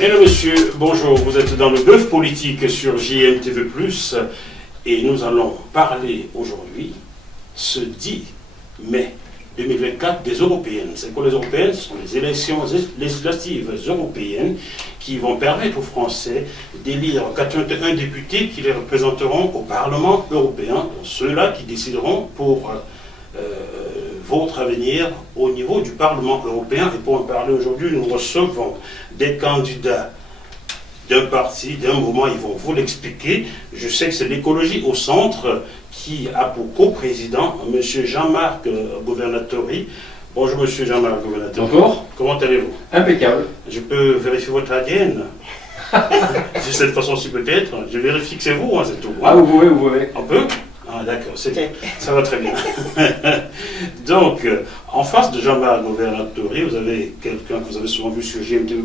Mesdames, Messieurs, bonjour. Vous êtes dans le bœuf politique sur JMTV+, et nous allons parler aujourd'hui, ce 10 mai 2024, des européennes. C'est quoi les européennes? Ce sont les élections législatives européennes qui vont permettre aux Français d'élire 81 députés qui les représenteront au Parlement européen, ceux-là qui décideront pour votre avenir au niveau du Parlement européen. Et pour en parler aujourd'hui, nous recevons des candidats d'un parti, d'un mouvement, ils vont vous l'expliquer. Je sais que c'est l'écologie au centre qui a pour co-président M. Jean-Marc Governatori. Bonjour M. Jean-Marc Governatori. Bonjour. Comment allez-vous? Impeccable. Je peux vérifier votre ADN? De cette façon-ci peut-être. Je vérifie que c'est vous, hein, c'est tout. Ah, vous pouvez. On peut? Ah, d'accord, ça va très bien. Donc, en face de Jean-Marc Governatori, vous avez quelqu'un que vous avez souvent vu sur GMTV+,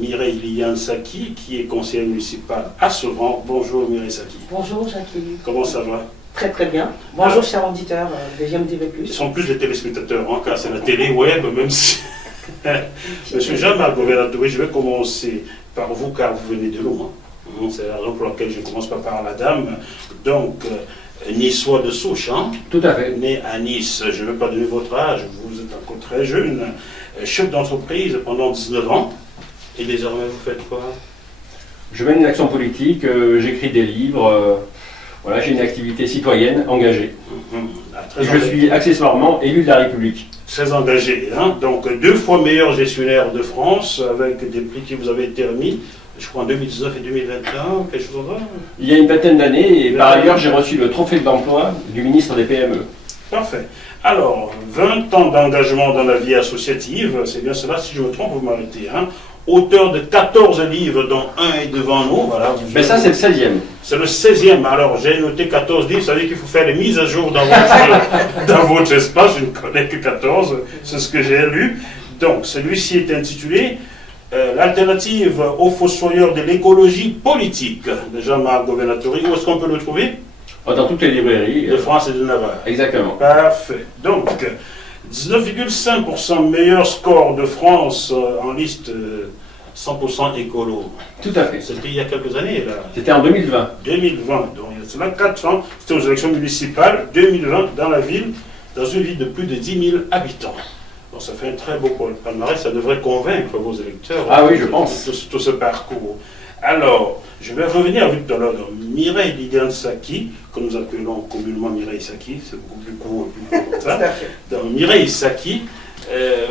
Mireille Liliane Saki, qui est conseillère municipale à Sevran. Bonjour Mireille Saki. Bonjour Jackie. Comment ça va? Très très bien. Bonjour chers auditeurs de GMTV+. Ils sont plus les téléspectateurs, hein, car c'est la télé web, même si... Monsieur Jean-Marc Governatori, je vais commencer par vous, car vous venez de loin. C'est la raison pour laquelle je commence pas par la dame. Donc, niçois de souche, hein? Tout à fait. Né à Nice, je ne vais pas donner votre âge, vous êtes encore très jeune. Chef d'entreprise pendant 19 ans. Et désormais, vous faites quoi? Je mène une action politique, j'écris des livres, voilà, j'ai une activité citoyenne engagée. Et je suis accessoirement élu de la République. Très engagé, hein? Donc 2 fois meilleur gestionnaire de France, avec des prix qui vous avaient été remis, je crois en 2019 et 2021, quelque chose comme ça. Il y a une vingtaine d'années, et par ailleurs j'ai reçu le trophée de l'emploi du ministre des PME. Parfait. Alors, 20 ans d'engagement dans la vie associative, c'est bien cela, si je me trompe, vous m'arrêtez, hein? Auteur de 14 livres, dont un est devant nous. Voilà, Mais ça, c'est le 16e. C'est le 16e. Alors, j'ai noté 14 livres. Ça veut dire qu'il faut faire les mises à jour dans votre espace. Je ne connais que 14. C'est ce que j'ai lu. Donc, celui-ci est intitulé L'alternative aux fossoyeurs de l'écologie politique de Jean-Marc Governatori. Où est-ce qu'on peut le trouver? Dans toutes les librairies. De France et de Navarre. Exactement. Parfait. Donc, 19,5% meilleur score de France en liste 100% écolo. Tout à fait. C'était il y a quelques années, là. C'était en 2020. 2020, donc il y a cela 4 ans, c'était aux élections municipales, 2020, dans la ville, dans une ville de plus de 10 000 habitants. Donc ça fait un très beau palmarès, ça devrait convaincre vos électeurs. Ah oui, je pense. Tout ce parcours. Alors, je vais revenir vite tout à l'heure. Mireille Liliane Saki, que nous appelons communément Mireille Saki, c'est beaucoup plus court et plus comme ça. Donc, Mireille Saki,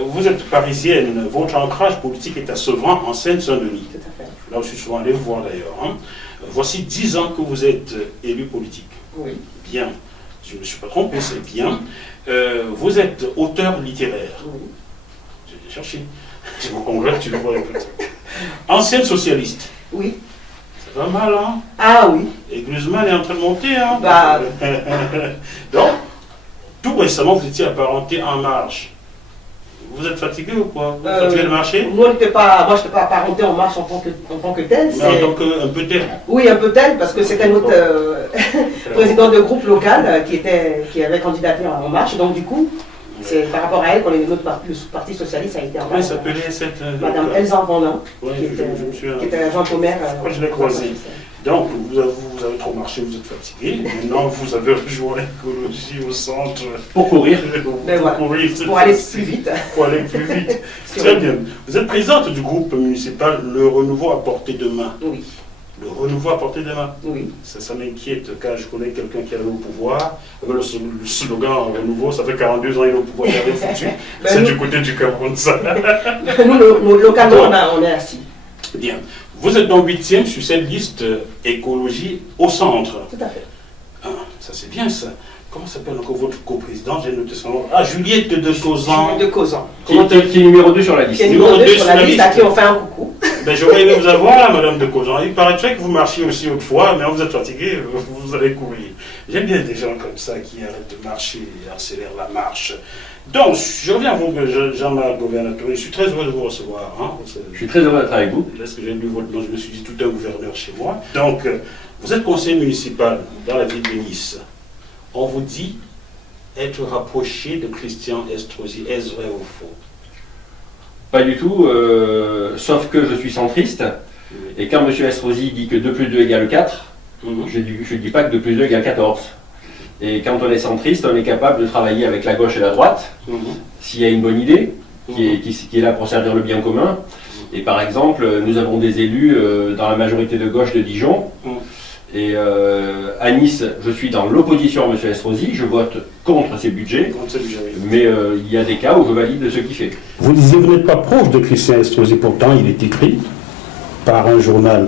vous êtes parisienne, votre ancrage politique est à Sevran, en Seine-Saint-Denis. Tout à fait. Là, je suis souvent allé vous voir d'ailleurs. Hein. Voici 10 ans que vous êtes élu politique. Oui. Bien. Je ne me suis pas trompé, c'est bien. Vous êtes auteur littéraire. Oui. J'ai cherché. Je vous congratule. Ancienne socialiste. Oui. C'est pas mal, hein? Ah oui. Et Guzman est en train de monter, hein? Bah. Donc, tout récemment, vous étiez apparenté En Marche. Vous êtes fatigué ou quoi? Vous êtes fatigué de marcher? Moi, je n'étais pas apparenté En Marche en tant que tel. Mais en tant qu'un peu tel? Oui, un peu tel, parce que c'était notre président de groupe local qui avait candidaté En Marche. Donc, du coup, c'est par rapport à elle qu'on est notre parti, le parti socialiste a été en Comment s'appelait cette... Madame Elsa Vendin, ouais, qui était agente au maire. Je l'ai croisée. Donc, vous avez trop marché, vous êtes fatigué. Maintenant, vous avez rejoint l'écologie au centre. Pour courir. Mais voilà. Pour aller plus vite. Pour aller plus vite. Très bien. Vous êtes présidente du groupe municipal Le Renouveau à portée de main. Oui. Le renouveau à portée de main. Oui. Ça m'inquiète car je connais quelqu'un qui est au pouvoir. Le slogan renouveau, ça fait 42 ans qu'il est au pouvoir, il avait foutu. C'est du côté du Cameroun, ça. Nous, localement, on est assis. Bien. Vous êtes donc 8e sur cette liste écologie au centre. Tout à fait. Ah, ça c'est bien ça. Comment s'appelle encore votre coprésidente? J'ai noté son nom. Ah, Juliette de Cauzan. Juliette de Cauzan. Qui est numéro 2 sur la liste. Qui est numéro 2 sur la liste, à qui on fait un coucou. Ben, j'aurais aimé vous avoir là, madame de Cauzan. Il paraîtrait que vous marchiez aussi autrefois, mais vous êtes fatigué, vous allez courir. J'aime bien des gens comme ça qui arrêtent de marcher et accélèrent la marche. Donc, je reviens à vous, Jean-Marc Governatori. Je suis très heureux de vous recevoir. Hein. Je suis très heureux d'être avec vous. Lorsque j'ai lu votre nom, je me suis dit tout un gouverneur chez moi. Donc, vous êtes conseiller municipal dans la ville de Nice. On vous dit être rapproché de Christian Estrosi. Est-ce vrai ou faux? Pas du tout, sauf que je suis centriste, et quand M. Estrosi dit que 2 plus 2 égale 4, je ne dis pas que 2 plus 2 égale 14. Et quand on est centriste, on est capable de travailler avec la gauche et la droite, s'il y a une bonne idée, qui est là pour servir le bien commun. Et par exemple, nous avons des élus dans la majorité de gauche de Dijon, et à Nice, je suis dans l'opposition à M. Estrosi, je vote contre ses budgets, mais il y a des cas où je valide ce qu'il fait. Vous disiez que vous n'êtes pas proche de Christian Estrosi, pourtant il est écrit par un journal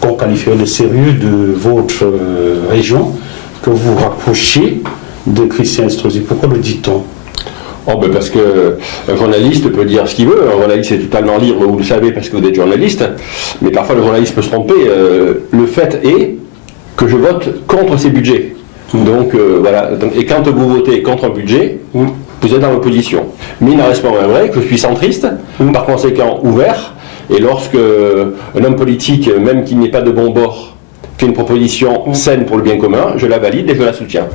qu'on qualifierait de sérieux de votre région, que vous vous rapprochez de Christian Estrosi. Pourquoi le dit-on? Oh ben parce que un journaliste peut dire ce qu'il veut, un journaliste est totalement libre, vous le savez parce que vous êtes journaliste, mais parfois le journaliste peut se tromper. Le fait est que je vote contre ces budgets. Donc voilà, et quand vous votez contre un budget, vous êtes dans l'opposition. Mais il n'en reste pas moins vrai que je suis centriste, par conséquent ouvert, et lorsque un homme politique, même qu'il n'ait pas de bon bord, fait une proposition saine pour le bien commun, je la valide et je la soutiens.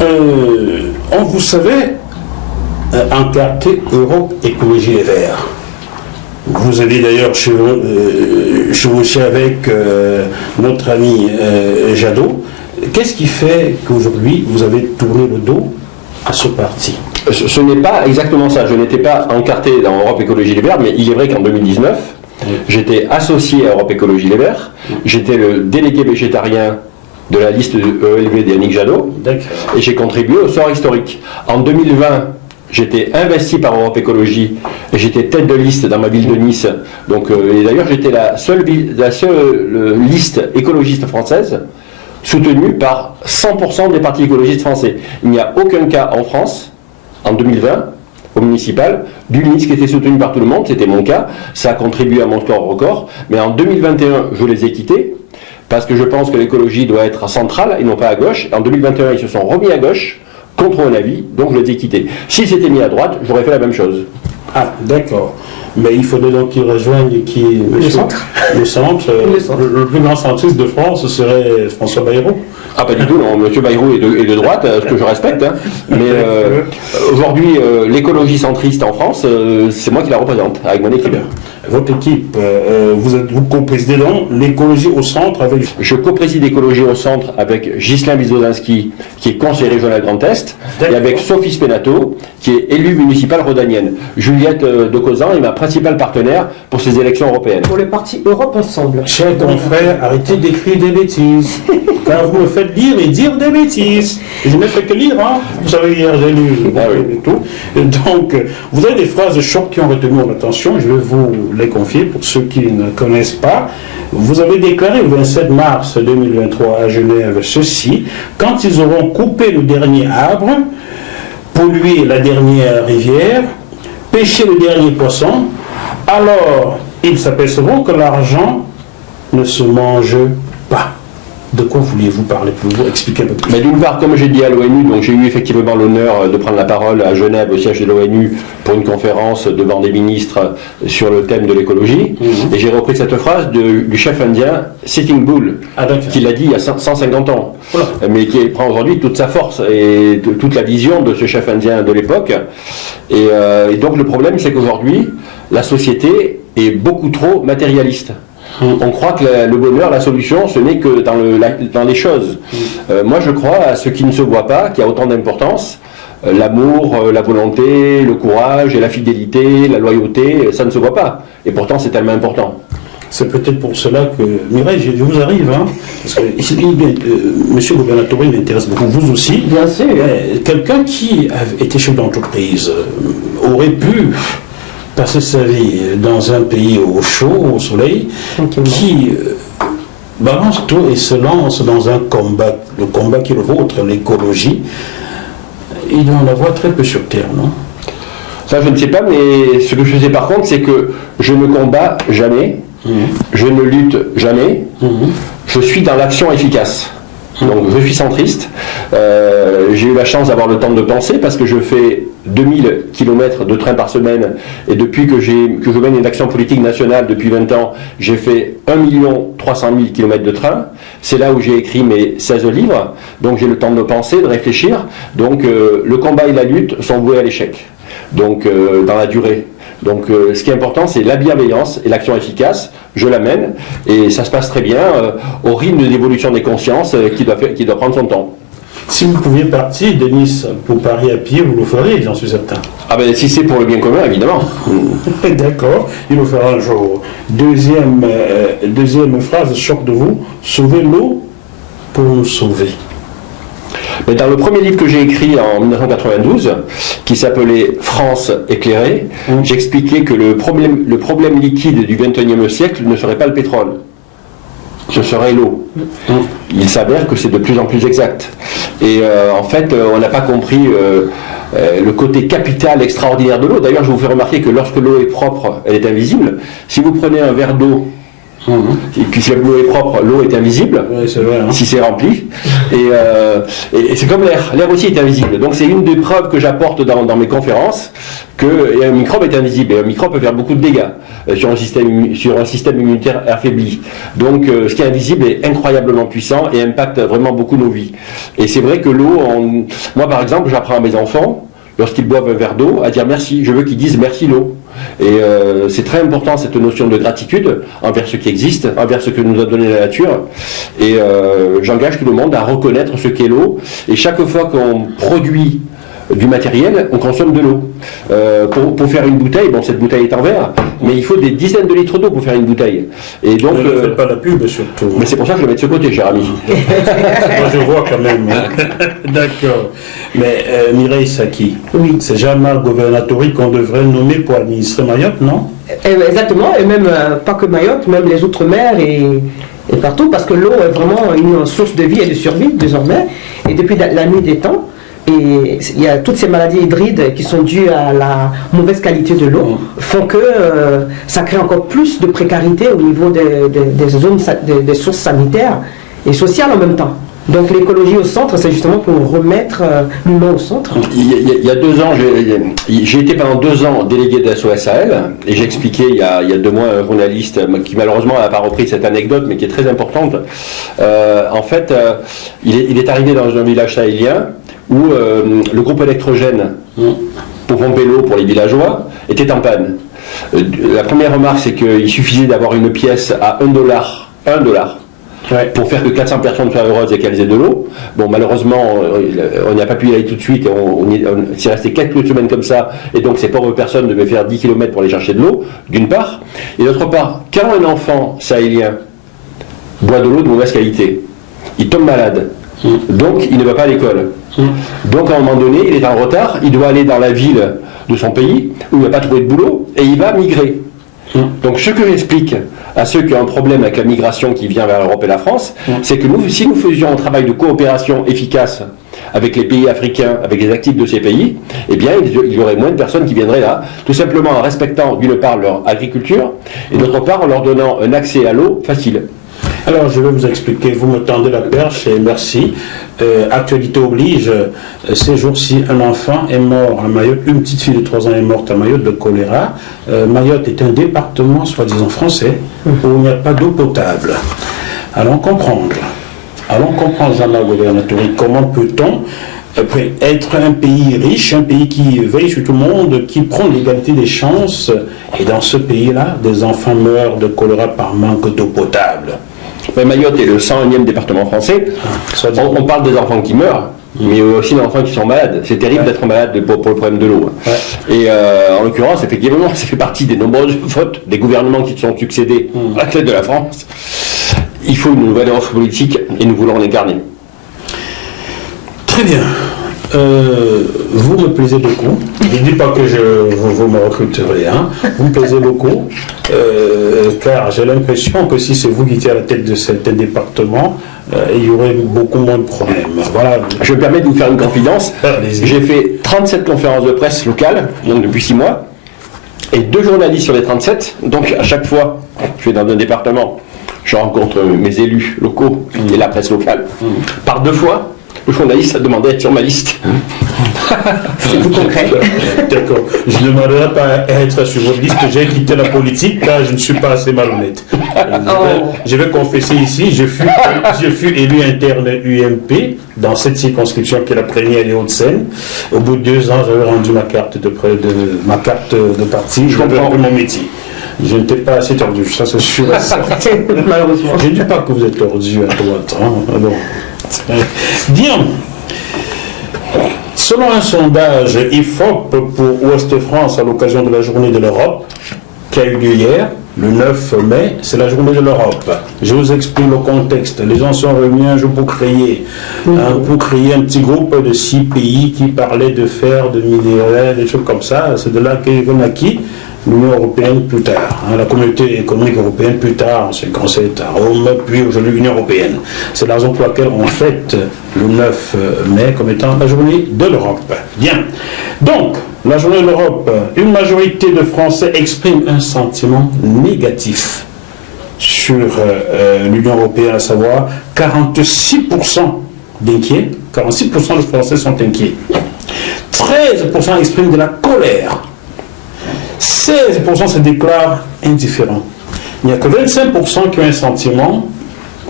On vous savait encarté Europe Écologie Les Verts. Vous avez d'ailleurs chevauché avec notre ami Jadot. Qu'est-ce qui fait qu'aujourd'hui vous avez tourné le dos à ce parti? Ce n'est pas exactement ça. Je n'étais pas encarté dans Europe Écologie Les Verts, mais il est vrai qu'en 2019, j'étais associé à Europe Écologie Les Verts. J'étais le délégué végétarien de la liste de ELV d'Yannick Jadot. Et j'ai contribué au sort historique. En 2020, j'étais investi par Europe Écologie et j'étais tête de liste dans ma ville de Nice. Donc, et d'ailleurs, j'étais la seule liste écologiste française soutenue par 100% des partis écologistes français. Il n'y a aucun cas en France, en 2020, au municipal, d'une liste qui était soutenue par tout le monde. C'était mon cas. Ça a contribué à mon score record. Mais en 2021, je les ai quittés parce que je pense que l'écologie doit être centrale et non pas à gauche. En 2021, ils se sont remis à gauche contre mon avis, donc je les ai quittés. S'ils s'étaient mis à droite, j'aurais fait la même chose. Ah, d'accord. Mais il faudrait donc qu'ils rejoignent le centre. Le centre. Le plus grand centriste de France, ce serait François Bayrou. Ah, pas du tout, non. Monsieur Bayrou est de droite, ce que je respecte. Hein. Mais aujourd'hui, l'écologie centriste en France, c'est moi qui la représente, avec mon équipe. Votre équipe, vous co-présidez donc l'écologie au centre avec... Je co-préside l'écologie au centre avec Ghislain Wisodinski, qui est conseiller régional Grand Est, et avec Sophie Spenato, qui est élue municipale rhodanienne. Juliette de Causan est ma principale partenaire pour ces élections européennes. Pour le parti Europe Ensemble. Chers confrères, arrêtez d'écrire des bêtises. Car vous me faites lire et dire des bêtises. Et je ne fais que lire, hein. Vous savez, hier j'ai lu et tout. Et donc, vous avez des phrases chocs qui ont retenu mon attention. Je vais vous les confier pour ceux qui ne connaissent pas. Vous avez déclaré le 27 mars 2023 à Genève ceci: quand ils auront coupé le dernier arbre, pollué la dernière rivière, pêché le dernier poisson, alors ils s'apercevront que l'argent ne se mange pas. De quoi vouliez-vous parler? Pouvez-vous expliquer un peu plus? Mais d'une part, comme j'ai dit à l'ONU, donc j'ai eu effectivement l'honneur de prendre la parole à Genève, au siège de l'ONU, pour une conférence devant des ministres sur le thème de l'écologie. Et j'ai repris cette phrase du chef indien Sitting Bull, qui l'a dit il y a 150 ans, mais qui prend aujourd'hui toute sa force et toute la vision de ce chef indien de l'époque. Et donc le problème, c'est qu'aujourd'hui, la société est beaucoup trop matérialiste. On croit que le bonheur, la solution, ce n'est que dans les choses. Moi, je crois à ce qui ne se voit pas, qui a autant d'importance. L'amour, la volonté, le courage, et la fidélité, la loyauté, ça ne se voit pas. Et pourtant, c'est tellement important. C'est peut-être pour cela que, Mireille, je vous arrive, hein, parce que monsieur le gouvernateur, il m'intéresse beaucoup, vous aussi. Bien sûr. Quelqu'un qui a été chef d'entreprise aurait pu passer sa vie dans un pays au chaud, au soleil, qui balance tout et se lance dans un combat, le combat qui est le vôtre, l'écologie. Il doit en avoir très peu sur Terre, non? Ça, je ne sais pas, mais ce que je sais par contre, c'est que je ne combats jamais, je ne lutte jamais, je suis dans l'action efficace. Donc je suis centriste, j'ai eu la chance d'avoir le temps de penser parce que je fais 2000 km de train par semaine et depuis que je mène une action politique nationale depuis 20 ans, j'ai fait 1 300 000 km de train. C'est là où j'ai écrit mes 16 livres, donc j'ai le temps de penser, de réfléchir. Donc le combat et la lutte sont voués à l'échec, donc dans la durée. Donc ce qui est important, c'est la bienveillance et l'action efficace. Je l'amène et ça se passe très bien au rythme d'évolution des consciences qui doit prendre son temps. Si vous pouviez partir de Nice pour Paris à pied, vous le ferez, j'en suis certain. Ah ben si c'est pour le bien commun, évidemment. D'accord, il le fera un jour. Deuxième phrase, choc de vous, sauvez l'eau pour nous sauver. Mais dans le premier livre que j'ai écrit en 1992, qui s'appelait France éclairée, j'expliquais que le problème liquide du XXIe siècle ne serait pas le pétrole. Ce serait l'eau. Il s'avère que c'est de plus en plus exact. Et en fait, on n'a pas compris le côté capital extraordinaire de l'eau. D'ailleurs, je vous fais remarquer que lorsque l'eau est propre, elle est invisible. Si vous prenez un verre d'eau, et puis si l'eau est propre, l'eau est invisible, oui, c'est vrai, hein. Si c'est rempli. Et c'est comme l'air. L'air aussi est invisible. Donc c'est une des preuves que j'apporte dans mes conférences, qu'un microbe est invisible. Et un microbe peut faire beaucoup de dégâts sur un système immunitaire affaibli. Donc ce qui est invisible est incroyablement puissant et impacte vraiment beaucoup nos vies. Et c'est vrai que l'eau, moi par exemple, j'apprends à mes enfants, lorsqu'ils boivent un verre d'eau, à dire merci. Je veux qu'ils disent merci l'eau. Et c'est très important cette notion de gratitude envers ce qui existe, envers ce que nous a donné la nature. Et j'engage tout le monde à reconnaître ce qu'est l'eau. Et chaque fois qu'on produit du matériel, on consomme de l'eau. Pour faire une bouteille, bon, cette bouteille est en verre, mais il faut des dizaines de litres d'eau pour faire une bouteille. Et donc, ne faites pas la pub surtout. Mais c'est pour ça que je le mets de ce côté, cher ami. Moi je vois quand même. D'accord. Mais Mireille Saki, Oui. c'est Jean-Marc Governatori qu'on devrait nommer pour administrer Mayotte, non? Exactement, et même pas que Mayotte, même les Outre-mer et partout, parce que l'eau est vraiment une source de vie et de survie désormais. Et depuis la nuit des temps, et il y a toutes ces maladies hybrides qui sont dues à la mauvaise qualité de l'eau, font que ça crée encore plus de précarité au niveau des zones, des sources sanitaires et sociales en même temps. Donc l'écologie au centre, c'est justement pour remettre l'humain au centre. Il y a 2 ans, j'ai été pendant 2 ans délégué de SOS Sahel et j'ai expliqué il y a 2 mois à un journaliste qui malheureusement n'a pas repris cette anecdote mais qui est très importante. En fait, il est arrivé dans un village sahélien où le groupe électrogène pour pomper l'eau pour les villageois était en panne. La première remarque, c'est qu'il suffisait d'avoir une pièce à $1, ouais, pour faire que 400 personnes soient heureuses et qu'elles aient de l'eau. Bon, malheureusement, on n'a pas pu y aller tout de suite. On s'est resté quelques semaines comme ça. Et donc, ces pauvres personnes devaient faire 10 km pour aller chercher de l'eau, d'une part. Et d'autre part, quand un enfant sahélien boit de l'eau de mauvaise qualité, il tombe malade. Donc, il ne va pas à l'école. Donc, à un moment donné, il est en retard. Il doit aller dans la ville de son pays où il n'a pas trouvé de boulot et il va migrer. Donc ce que j'explique à ceux qui ont un problème avec la migration qui vient vers l'Europe et la France, c'est que si nous faisions un travail de coopération efficace avec les pays africains, avec les actifs de ces pays, eh bien il y aurait moins de personnes qui viendraient là, tout simplement en respectant d'une part leur agriculture et d'autre part en leur donnant un accès à l'eau facile. Alors je vais vous expliquer, vous me tendez la perche et merci. Actualité oblige, ces jours-ci, un enfant est mort à Mayotte, une petite fille de 3 ans est morte à Mayotte de choléra. Mayotte est un département, soi-disant français, où il n'y a pas d'eau potable. Allons comprendre, Jean-Marc Governatori, comment peut-on être un pays riche, un pays qui veille sur tout le monde, qui prend l'égalité des chances, et dans ce pays-là, des enfants meurent de choléra par manque d'eau potable. Mayotte est le 101e département français. On parle des enfants qui meurent, mais aussi des enfants qui sont malades. C'est terrible d'être malade pour le problème de l'eau. Et en l'occurrence, effectivement, ça fait partie des nombreuses fautes des gouvernements qui se sont succédés à la tête de la France. Il faut une nouvelle offre politique et nous voulons l'incarner. Très bien. Vous me plaisez beaucoup. Je ne dis pas que vous me recruterez. Hein. Vous me plaisez beaucoup. Car j'ai l'impression que si c'est vous qui étiez à la tête de certains départements, il y aurait beaucoup moins de problèmes. Voilà. Je me permets de vous faire une confidence. J'ai fait 37 conférences de presse locales, donc depuis 6 mois, et 2 journalistes sur les 37. Donc à chaque fois, je vais dans un département, je rencontre mes élus locaux et la presse locale. Par 2 fois, le journaliste a demandé à être sur ma liste. C'est tout concret. D'accord. Je ne demanderai pas à être sur votre liste. J'ai quitté la politique car je ne suis pas assez malhonnête. Je vais confesser ici, je fus élu interne UMP dans cette circonscription qui est la première des Hauts-de-Seine. Au bout de 2 ans, j'avais rendu ma carte de parti. Je comprends un peu mon métier. Je n'étais pas assez tordu, ça c'est sûr. Malheureusement. Je ne dis pas que vous êtes tordu à droite. Hein. Alors, bien. Selon un sondage IFOP pour Ouest France à l'occasion de la journée de l'Europe, qui a eu lieu hier, le 9 mai, c'est la journée de l'Europe. Je vous explique le contexte. Les gens sont revenus un jour pour créer un petit groupe de 6 pays qui parlaient de fer, de minerais, des choses comme ça. C'est de là qu'on a acquis l'Union européenne plus tard, la communauté économique européenne plus tard, c'est quand c'est à Rome, puis aujourd'hui l'Union européenne. C'est la raison pour laquelle on fête le 9 mai comme étant la journée de l'Europe. Bien. Donc, la journée de l'Europe, une majorité de Français exprime un sentiment négatif sur l'Union européenne, à savoir 46% d'inquiets, 46% de Français sont inquiets. 13% expriment de la colère. 16% se déclarent indifférents. Il n'y a que 25% qui ont un sentiment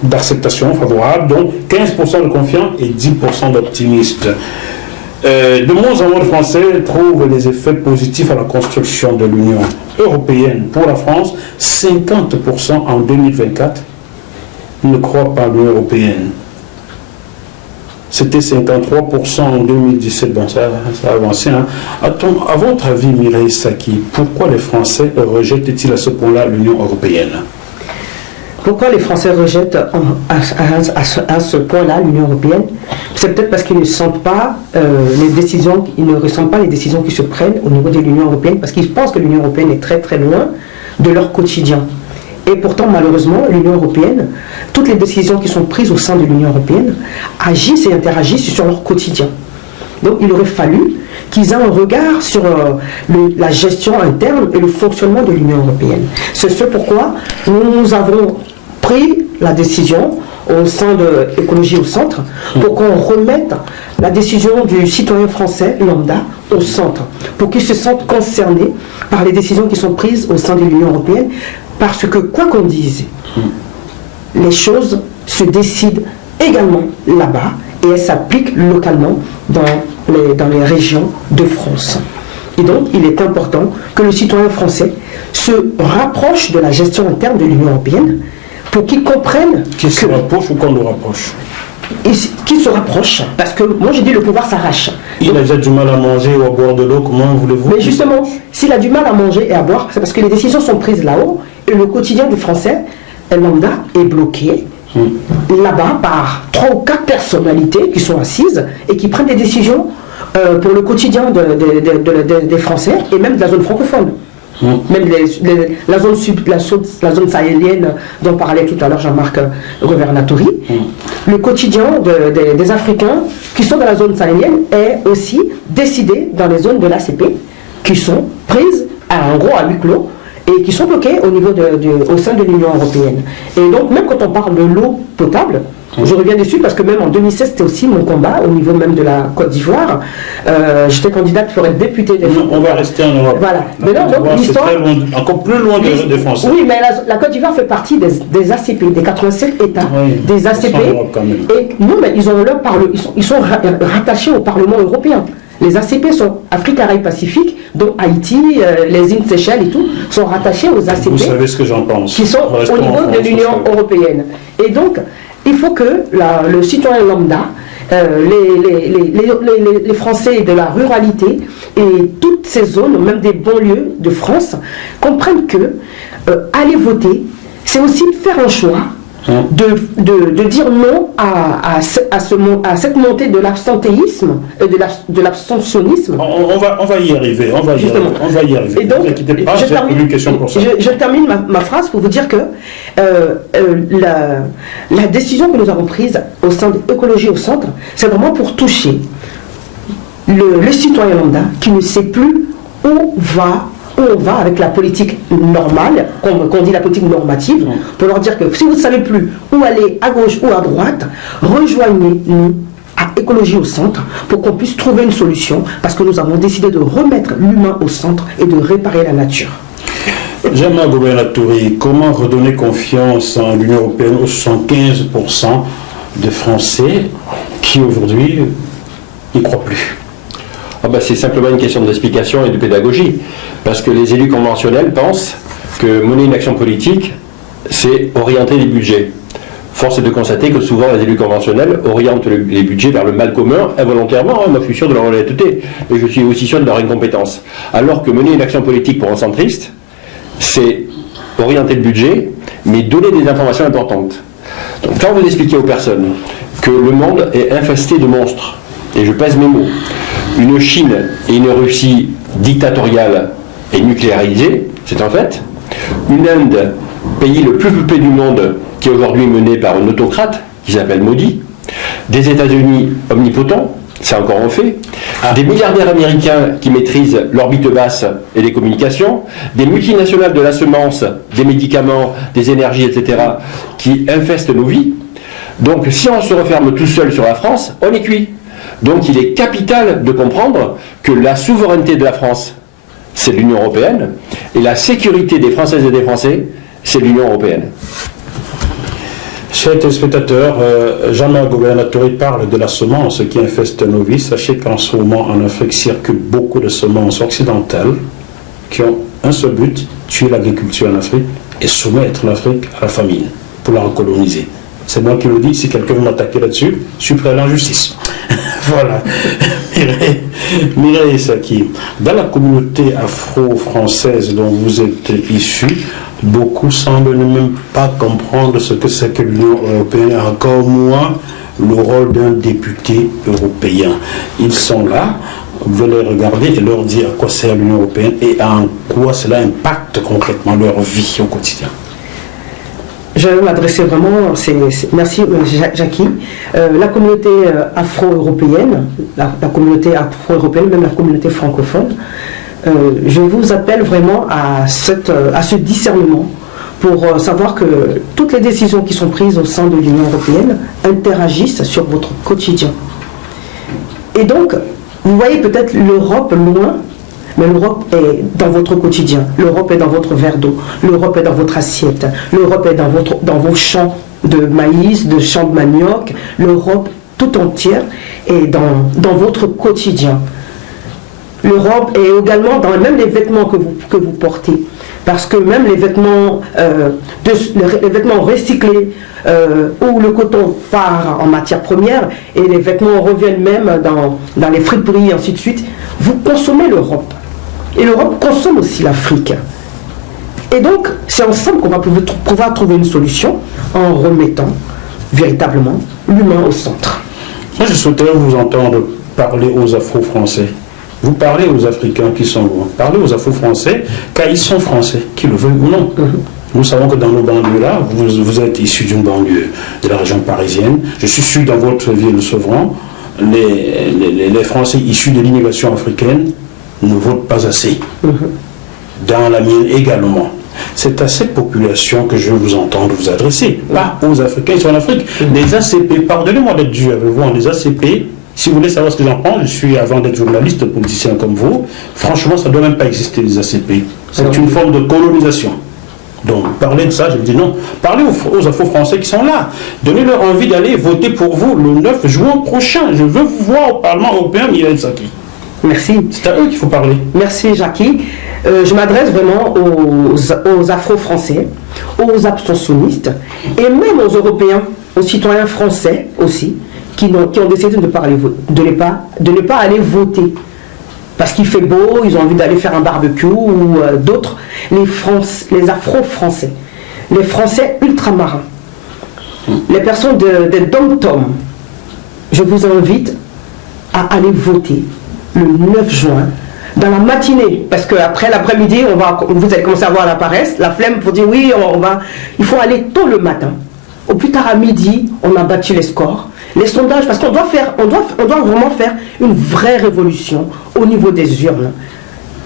d'acceptation favorable, donc 15% de confiants et 10% d'optimistes. De moins en moins de Français trouvent des effets positifs à la construction de l'Union européenne. Pour la France, 50% en 2024 ne croient pas à l'Union européenne. C'était 53% en 2017, bon ça a avancé. Hein. À votre avis, Mireille Saki, pourquoi les Français rejettent-ils à ce point-là l'Union européenne? Pourquoi les Français rejettent à ce point-là l'Union européenne? C'est peut-être parce qu'ils ne sentent pas les décisions, ils ne ressentent pas les décisions qui se prennent au niveau de l'Union européenne, parce qu'ils pensent que l'Union européenne est très très loin de leur quotidien. Et pourtant, malheureusement, l'Union européenne, toutes les décisions qui sont prises au sein de l'Union européenne agissent et interagissent sur leur quotidien. Donc il aurait fallu qu'ils aient un regard sur la gestion interne et le fonctionnement de l'Union européenne. C'est ce pourquoi nous avons pris la décision au sein de Écologie au Centre pour qu'on remette la décision du citoyen français lambda au centre, pour qu'il se sente concerné par les décisions qui sont prises au sein de l'Union européenne. Parce que, quoi qu'on dise, les choses se décident également là-bas et elles s'appliquent localement dans les régions de France. Et donc, il est important que le citoyen français se rapproche de la gestion interne de l'Union européenne pour qu'il comprenne qu'il se rapproche ou qu'on le rapproche. Qu'il se rapproche, parce que moi j'ai dit le pouvoir s'arrache. Il a déjà du mal à manger ou à boire de l'eau, comment voulez-vous? Mais justement, s'il a du mal à manger et à boire, c'est parce que les décisions sont prises là-haut et le quotidien du français lambda est bloqué là-bas par 3 ou 4 personnalités qui sont assises et qui prennent des décisions pour le quotidien des Français et même de la zone francophone. Même la zone sahélienne dont parlait tout à l'heure Jean-Marc Governatori, le quotidien des Africains qui sont dans la zone sahélienne est aussi décidé dans les zones de l'ACP qui sont prises en gros à huis clos et qui sont bloquées au sein de l'Union européenne. Et donc même quand on parle de l'eau potable, je reviens dessus parce que même en 2016 c'était aussi mon combat au niveau même de la Côte d'Ivoire. J'étais candidate pour être députée des... On va rester en Europe. Voilà. Mais non, donc l'histoire... Encore plus loin des Français. Oui, mais la Côte d'Ivoire fait partie des ACP, des 87 États, des ACP. Et non, mais ils sont rattachés au Parlement européen. Les ACP sont Afrique, Caraïbes, Pacifique, dont Haïti, les îles Seychelles et tout, sont rattachés aux ACP. Vous savez ce que j'en pense. Qui sont au niveau de l'Union européenne. Et donc, il faut que le citoyen lambda, les Français de la ruralité et toutes ces zones, même des banlieues de France, comprennent que aller voter, c'est aussi faire un choix de dire non à cette montée de l'abstentéisme, de l'abstentionnisme. On va y arriver, on va y arriver. Et donc, ne vous inquiétez pas, j'ai une question pour ça. Je termine ma phrase pour vous dire que la décision que nous avons prise au sein de Écologie au Centre, c'est vraiment pour toucher le citoyen lambda qui ne sait plus où on va avec la politique normale, qu'on dit la politique normative, pour leur dire que si vous ne savez plus où aller, à gauche ou à droite, rejoignez-nous à écologie au centre pour qu'on puisse trouver une solution, parce que nous avons décidé de remettre l'humain au centre et de réparer la nature. Jean-Marc Gouvernatori, comment redonner confiance en l'Union européenne aux 75% de Français qui aujourd'hui n'y croient plus? C'est simplement une question d'explication et de pédagogie. Parce que les élus conventionnels pensent que mener une action politique, c'est orienter les budgets. Force est de constater que souvent les élus conventionnels orientent les budgets vers le mal commun involontairement. Moi je suis sûr de leur honnêteté, mais je suis aussi sûr de leur incompétence. Alors que mener une action politique pour un centriste, c'est orienter le budget, mais donner des informations importantes. Donc quand vous expliquez aux personnes que le monde est infesté de monstres, et je pèse mes mots, une Chine et une Russie dictatoriale et nucléarisée, c'est un fait, une Inde, pays le plus peuplé du monde, qui est aujourd'hui mené par un autocrate qui s'appelle Modi, des États-Unis omnipotents, c'est encore un fait, des milliardaires américains qui maîtrisent l'orbite basse et les communications, des multinationales de la semence, des médicaments, des énergies, etc., qui infestent nos vies. Donc si on se referme tout seul sur la France, on est cuit. Donc il est capital de comprendre que la souveraineté de la France, c'est l'Union européenne, et la sécurité des Françaises et des Français, c'est l'Union européenne. Chers téléspectateurs, Jean-Marc Gouvernatori parle de la semence qui infeste nos vies. Sachez qu'en ce moment, en Afrique, circulent beaucoup de semences occidentales qui ont un seul but, tuer l'agriculture en Afrique et soumettre l'Afrique à la famine pour la recoloniser. C'est moi qui le dis, si quelqu'un veut m'attaquer là-dessus, je suis prêt à la justice. Voilà. Mireille Saki, dans la communauté afro-française dont vous êtes issu, beaucoup semblent ne même pas comprendre ce que c'est que l'Union européenne, encore moins le rôle d'un député européen. Ils sont là, vous les regarder et leur dire à quoi sert l'Union européenne et en quoi cela impacte concrètement leur vie au quotidien. Je vais m'adresser vraiment, merci Jackie, la communauté afro-européenne, la communauté afro-européenne, même la communauté francophone, je vous appelle vraiment à ce discernement pour savoir que toutes les décisions qui sont prises au sein de l'Union européenne interagissent sur votre quotidien. Et donc, vous voyez peut-être l'Europe loin, mais l'Europe est dans votre quotidien, l'Europe est dans votre verre d'eau, l'Europe est dans votre assiette, l'Europe est dans vos champs de maïs, de champs de manioc, l'Europe tout entière est dans votre quotidien. L'Europe est également dans même les vêtements que vous portez, parce que même les vêtements recyclés, où le coton part en matière première, et les vêtements reviennent même dans les friperies et ainsi de suite, vous consommez l'Europe. Et l'Europe consomme aussi l'Afrique. Et donc, c'est ensemble qu'on va pouvoir trouver une solution en remettant véritablement l'humain au centre. Moi, je souhaiterais vous entendre parler aux Afro-Français. Vous parlez aux Africains qui sont loin. Parlez aux Afro-Français, car ils sont Français, qu'ils le veuillent ou non. Nous savons que dans nos banlieues-là, vous êtes issus d'une banlieue de la région parisienne. Je suis sûr dans votre ville, Sevran, les Français issus de l'immigration africaine ne votent pas assez. Dans la mienne également. C'est à cette population que je veux vous entendre vous adresser, pas aux Africains qui sont en Afrique. Les ACP, pardonnez-moi d'être dur avec vous, les ACP, si vous voulez savoir ce que j'en pense, je suis, avant d'être journaliste, politicien comme vous, franchement, ça ne doit même pas exister, les ACP. C'est une forme de colonisation. Donc, parlez de ça, je me dis non. Parlez aux Afro-Français qui sont là. Donnez-leur envie d'aller voter pour vous le 9 juin prochain. Je veux vous voir au Parlement européen, Mireille Saki. Merci. C'est à eux qu'il faut parler. Merci, Jackie. Je m'adresse vraiment aux Afro-Français, aux abstentionnistes, et même aux Européens, aux citoyens français aussi, qui ont décidé de ne pas aller voter. Parce qu'il fait beau, ils ont envie d'aller faire un barbecue, ou d'autres, les Afro-Français, les Français ultramarins, les personnes des dom-tom. Je vous invite à aller voter le 9 juin, dans la matinée, parce qu'après l'après-midi, vous allez commencer à avoir la paresse, la flemme pour dire oui, il faut aller tôt le matin. Au plus tard à midi, on a battu les scores, les sondages, parce qu'on doit vraiment faire une vraie révolution au niveau des urnes.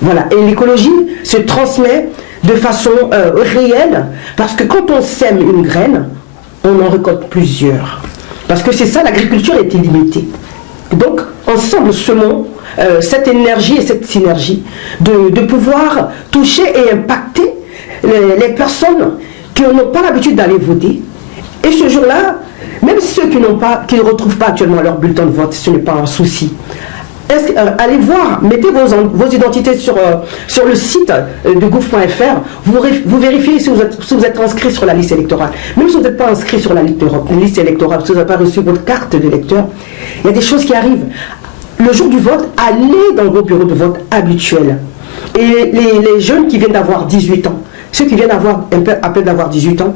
Voilà, et l'écologie se transmet de façon réelle, parce que quand on sème une graine, on en récolte plusieurs. Parce que c'est ça, l'agriculture est illimitée. Donc, ensemble, semons cette énergie et cette synergie de pouvoir toucher et impacter les personnes qui n'ont pas l'habitude d'aller voter. Et ce jour-là, même ceux qui ne retrouvent pas actuellement leur bulletin de vote, ce n'est pas un souci. Allez voir, mettez vos identités sur le site de gouv.fr, vous vérifiez si vous êtes inscrit sur la liste électorale. Même si vous n'êtes pas inscrit sur la liste électorale, si vous n'avez pas reçu votre carte d'électeur, il y a des choses qui arrivent. Le jour du vote, allez dans vos bureaux de vote habituels. Et les jeunes qui viennent d'avoir 18 ans, ceux qui viennent à peine d'avoir 18 ans,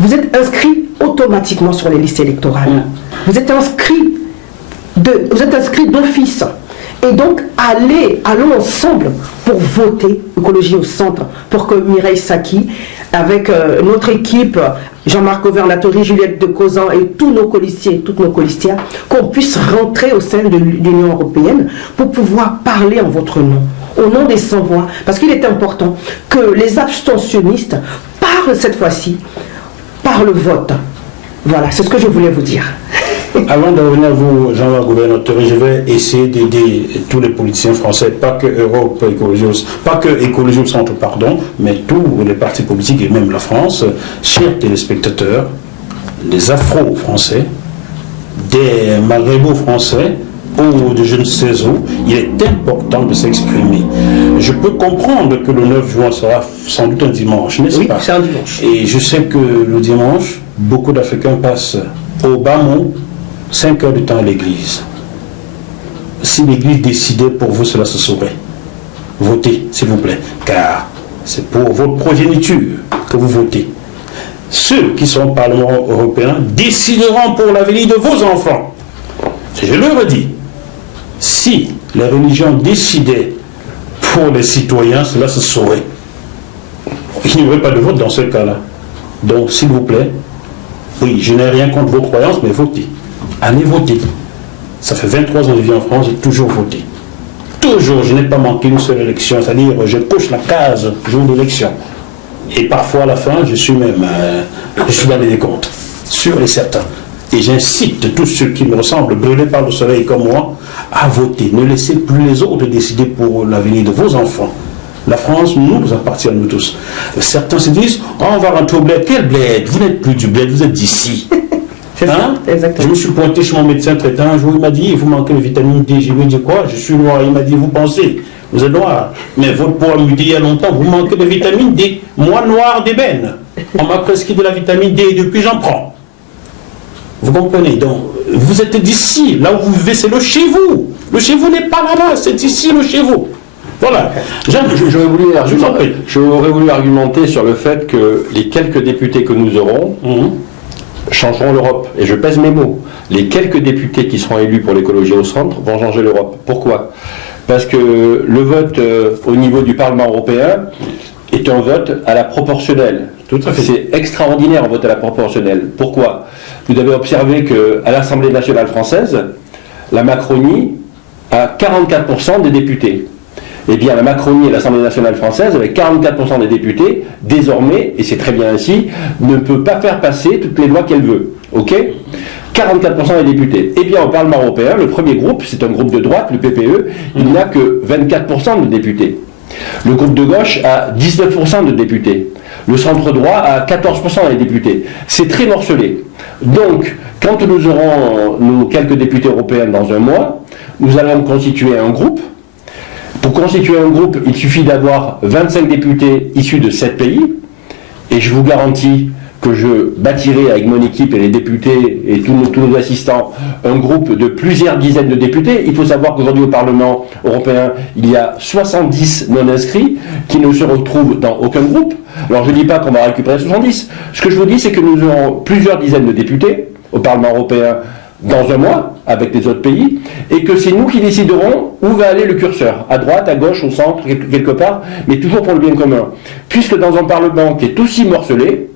vous êtes inscrits automatiquement sur les listes électorales. Vous êtes inscrits d'office. Et donc, allons ensemble pour voter Écologie au centre, pour que Mireille Saki, avec notre équipe, Jean-Marc Auvernatori, Juliette de Causan et tous nos colistiers, toutes nos colistières, qu'on puisse rentrer au sein de l'Union européenne pour pouvoir parler en votre nom, au nom des sans-voix. Parce qu'il est important que les abstentionnistes parlent cette fois-ci par le vote. Voilà, c'est ce que je voulais vous dire. Avant de revenir à vous, Jean-Marc Auvernatori, je vais essayer d'aider tous les politiciens français, pas que Écologie au centre, pardon, mais tous les partis politiques et même la France. Chers téléspectateurs, des Afro-Français, des Maghrébins français, ou de je ne sais où, il est important de s'exprimer. Je peux comprendre que le 9 juin sera sans doute un dimanche, n'est-ce pas? Oui, c'est un dimanche. Et je sais que le dimanche, beaucoup d'Africains passent au bas mot 5 heures de temps à l'église. Si l'église décidait pour vous, cela se saurait. Votez, s'il vous plaît, car c'est pour votre progéniture que vous votez. Ceux qui sont au Parlement européen décideront pour l'avenir de vos enfants. Je le redis, si les religions décidaient pour les citoyens, cela se saurait. Il n'y aurait pas de vote dans ce cas-là. Donc, s'il vous plaît, oui, je n'ai rien contre vos croyances, mais votez. Allez voter. Ça fait 23 ans que je vis en France, j'ai toujours voté. Toujours, je n'ai pas manqué une seule élection. C'est-à-dire, je coche la case jour d'élection. Et parfois, à la fin, je suis dans les décomptes. Sûr et certain. Et j'incite tous ceux qui me ressemblent, brûlés par le soleil comme moi, à voter. Ne laissez plus les autres décider pour l'avenir de vos enfants. La France nous appartient à nous tous. Certains se disent, oh, on va rentrer au bled. Quel bled? Vous n'êtes plus du bled, vous êtes d'ici. Hein? Exactement. Je me suis pointé chez mon médecin traitant un jour, il m'a dit, vous manquez de vitamine D. Je lui ai dit quoi? Je suis noir. Il m'a dit, vous pensez, vous êtes noir, mais votre peau a muté il y a longtemps, vous manquez de vitamine D. Moi, noir d'ébène. On m'a prescrit de la vitamine D et depuis j'en prends. Vous comprenez? Donc, vous êtes d'ici, là où vous vivez, c'est le chez vous. Le chez vous n'est pas là-bas, c'est ici le chez vous. Voilà. J'aurais voulu argumenter sur le fait que les quelques députés que nous aurons changeront l'Europe. Et je pèse mes mots. Les quelques députés qui seront élus pour l'écologie au centre vont changer l'Europe. Pourquoi? Parce que le vote au niveau du Parlement européen est un vote à la proportionnelle. Tout à fait. C'est extraordinaire un vote à la proportionnelle. Pourquoi? Vous avez observé qu'à l'Assemblée nationale française, la Macronie a 44% des députés. Eh bien, la Macronie et l'Assemblée nationale française, avec 44% des députés, désormais, et c'est très bien ainsi, ne peut pas faire passer toutes les lois qu'elle veut. Ok? 44% des députés. Eh bien, au Parlement européen, le premier groupe, c'est un groupe de droite, le PPE, il n'a que 24% de députés. Le groupe de gauche a 19% de députés. Le centre droit a 14% des députés. C'est très morcelé. Donc, quand nous aurons nos quelques députés européens dans un mois, nous allons constituer un groupe. Pour constituer un groupe, il suffit d'avoir 25 députés issus de 7 pays. Et je vous garantis que je bâtirai avec mon équipe et les députés et tous nos assistants un groupe de plusieurs dizaines de députés. Il faut savoir qu'aujourd'hui au Parlement européen, il y a 70 non-inscrits qui ne se retrouvent dans aucun groupe. Alors je ne dis pas qu'on va récupérer 70. Ce que je vous dis, c'est que nous aurons plusieurs dizaines de députés au Parlement européen dans un mois, avec les autres pays, et que c'est nous qui déciderons où va aller le curseur, à droite, à gauche, au centre, quelque part, mais toujours pour le bien commun. Puisque dans un Parlement qui est aussi morcelé,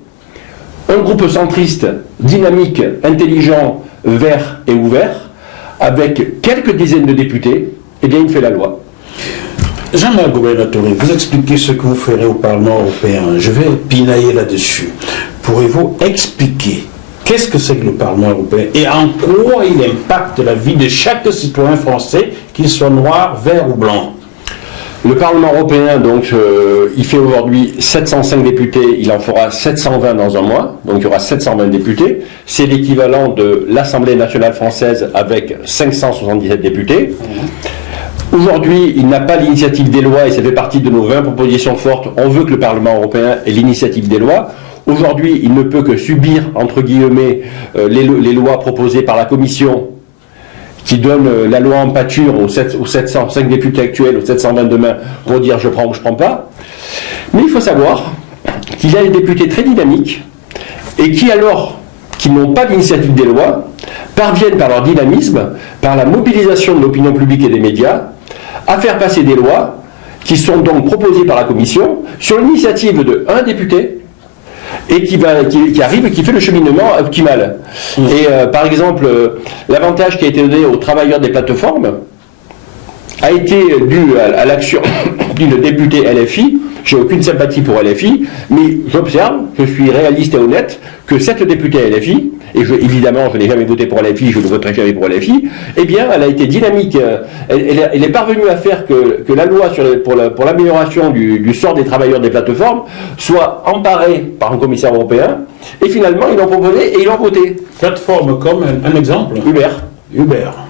un groupe centriste, dynamique, intelligent, vert et ouvert, avec quelques dizaines de députés, eh bien il fait la loi. Jean-Marc Auvernatori, vous expliquez ce que vous ferez au Parlement européen. Je vais pinailler là-dessus. Pourrez-vous expliquer Qu'est-ce que c'est que le Parlement européen et en quoi il impacte la vie de chaque citoyen français, qu'il soit noir, vert ou blanc? Le Parlement européen, donc, il fait aujourd'hui 705 députés, il en fera 720 dans un mois, donc il y aura 720 députés. C'est l'équivalent de l'Assemblée nationale française avec 577 députés. Aujourd'hui, il n'a pas l'initiative des lois et ça fait partie de nos 20 propositions fortes. On veut que le Parlement européen ait l'initiative des lois. Aujourd'hui, il ne peut que subir, entre guillemets, les lois proposées par la Commission qui donne la loi en pâture aux 705 députés actuels, aux 720 demain, pour dire je prends ou je prends pas. Mais il faut savoir qu'il y a des députés très dynamiques et qui, alors qu'ils n'ont pas d'initiative des lois, parviennent par leur dynamisme, par la mobilisation de l'opinion publique et des médias, à faire passer des lois qui sont donc proposées par la Commission sur l'initiative d'un député et qui arrive et qui fait le cheminement optimal. Et par exemple, l'avantage qui a été donné aux travailleurs des plateformes a été dû à l'action d'une députée LFI. J'ai aucune sympathie pour LFI, mais j'observe, je suis réaliste et honnête, que cette députée LFI, et évidemment je n'ai jamais voté pour LFI, je ne voterai jamais pour LFI, eh bien elle a été dynamique, elle est parvenue à faire que la loi pour l'amélioration du sort des travailleurs des plateformes soit emparée par un commissaire européen, et finalement ils l'ont proposé et ils l'ont voté. Plateforme comme un exemple? Uber,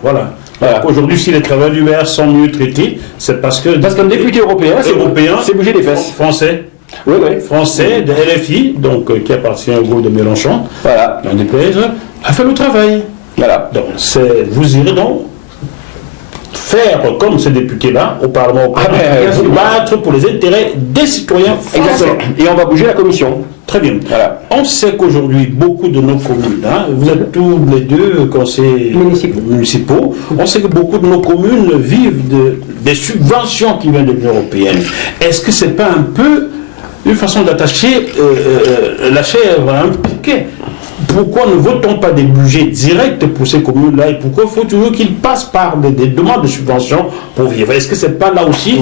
voilà. Voilà. Aujourd'hui, si les travailleurs d'Uber sont mieux traités, c'est parce qu'un député européen c'est bouger les fesses. Français. Oui. Français de LFI, donc qui appartient au groupe de Mélenchon, voilà. l'un des pays, a fait le travail. Voilà. Donc vous irez donc faire comme ces députés-là au Parlement européen, vous battre pour les intérêts des citoyens français. Exactement. Et on va bouger la Commission. Très bien. Voilà. On sait qu'aujourd'hui, beaucoup de nos communes, vous êtes tous les deux conseillers municipaux, on sait que beaucoup de nos communes vivent des subventions qui viennent de l'Union européenne. Est-ce que ce n'est pas un peu une façon d'attacher la chèvre à un piquet? Pourquoi ne votons pas des budgets directs pour ces communes-là et pourquoi faut toujours qu'ils passent par des demandes de subventions pour vivre? Est-ce que ce n'est pas là aussi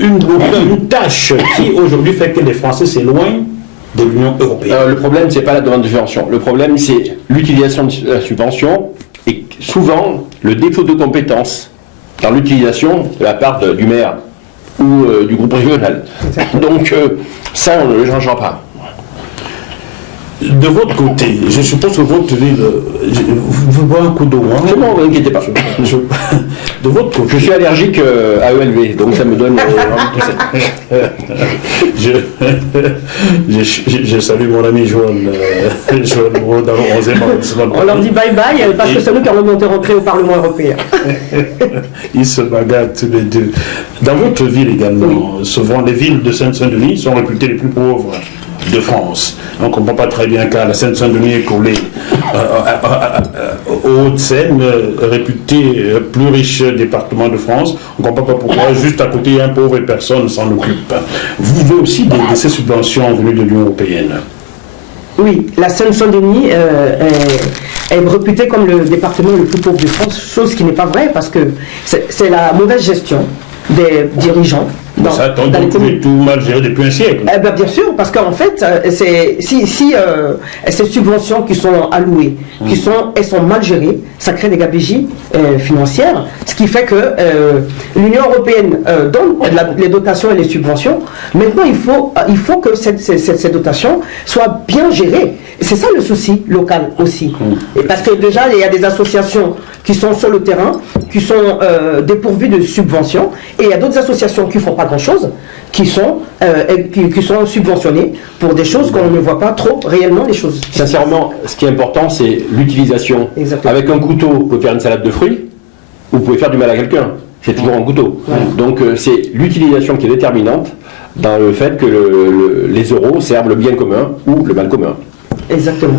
une tâche qui aujourd'hui fait que les Français s'éloignent de l'Union européenne? Le problème, c'est pas la demande de subvention. Le problème, c'est l'utilisation de la subvention et souvent le défaut de compétence dans l'utilisation de la part du maire ou du groupe régional. Donc ça, on ne le changera pas. De votre côté, je suppose que votre ville, vous boivez un coup d'eau. C'est bon, ne vous inquiétez pas. De votre côté. Je suis allergique à ELV, donc ça me donne je salue mon ami Joël dans le 11e arrondissement. On leur dit bye bye parce que c'est nous qui allons rentrer au Parlement européen. Ils se bagarrent tous les deux. Dans votre ville également, souvent les villes de Seine-Saint-Denis sont réputées les plus pauvres de France. On ne comprend pas très bien car la Seine-Saint-Denis est collée aux Hauts-de-Seine, réputé plus riche département de France. On ne comprend pas pourquoi, juste à côté, il y a un pauvre et personne ne s'en occupe. Vous voulez aussi de ces subventions venues de l'Union européenne? Oui, la Seine-Saint-Denis est réputée comme le département le plus pauvre de France, chose qui n'est pas vraie parce que c'est la mauvaise gestion des dirigeants dans les communes. Tout mal géré depuis un siècle. Bien sûr, parce qu'en fait, ces subventions qui sont allouées, elles sont mal gérées, ça crée des gabegies financières, ce qui fait que l'Union européenne donne les dotations et les subventions. Maintenant, il faut que ces dotations soient bien gérées. Et c'est ça le souci local aussi. Et parce que déjà, il y a des associations qui sont sur le terrain, qui sont dépourvues de subventions, et il y a d'autres associations qui ne font pas grand-chose, qui sont subventionnées pour des choses qu'on ne voit pas trop réellement les choses. Sincèrement, ce qui est important, c'est l'utilisation. Exactement. Avec un couteau, vous pouvez faire une salade de fruits, ou vous pouvez faire du mal à quelqu'un. C'est toujours un couteau. Ouais. Donc c'est l'utilisation qui est déterminante dans le fait que les euros servent le bien commun ou le mal commun. Exactement.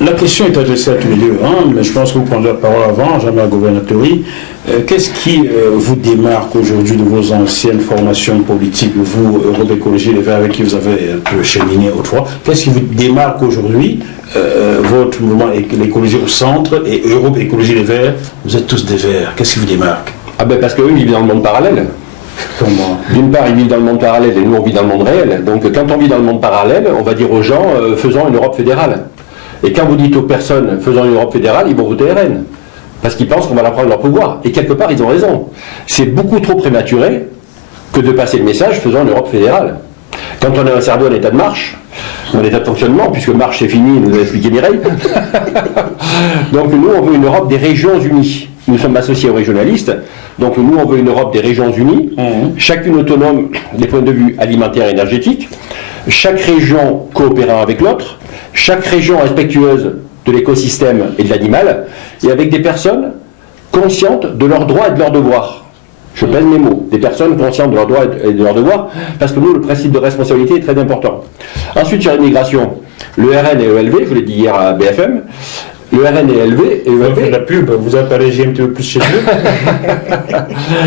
La question est adressée à tous les deux, mais je pense que vous prendrez la parole avant, Jean-Marc Gouvernatori. Qu'est-ce qui vous démarque aujourd'hui de vos anciennes formations politiques, vous, Europe Écologie Les Verts, avec qui vous avez un peu cheminé autrefois? Qu'est-ce qui vous démarque aujourd'hui, votre mouvement l'écologie au centre et Europe Écologie Les Verts, vous êtes tous des Verts, qu'est-ce qui vous démarque? Parce qu'eux, ils vivent dans le monde parallèle. Comment? D'une part, ils vivent dans le monde parallèle et nous, on vit dans le monde réel. Donc, quand on vit dans le monde parallèle, on va dire aux gens, faisons une Europe fédérale. Et quand vous dites aux personnes, faisons une Europe fédérale, ils vont voter RN. Parce qu'ils pensent qu'on va leur prendre leur pouvoir. Et quelque part, ils ont raison. C'est beaucoup trop prématuré que de passer le message, faisons une Europe fédérale. Quand on a un cerveau en état de marche, en état de fonctionnement, puisque marche c'est fini, nous a expliqué Mireille. Donc nous, on veut une Europe des régions unies. Nous sommes associés aux régionalistes, donc nous, on veut une Europe des régions unies, chacune autonome des points de vue alimentaires et énergétiques, chaque région coopérant avec l'autre, chaque région respectueuse de l'écosystème et de l'animal, et avec des personnes conscientes de leurs droits et de leurs devoirs. Je pèse mes mots, des personnes conscientes de leurs droits et de leurs devoirs, parce que nous, le principe de responsabilité est très important. Ensuite, sur l'immigration, le RN et ELV, je vous l'ai dit hier à BFM, le RN et ELV... Vous faites la pub, vous avez pas les GMTE plus chez eux.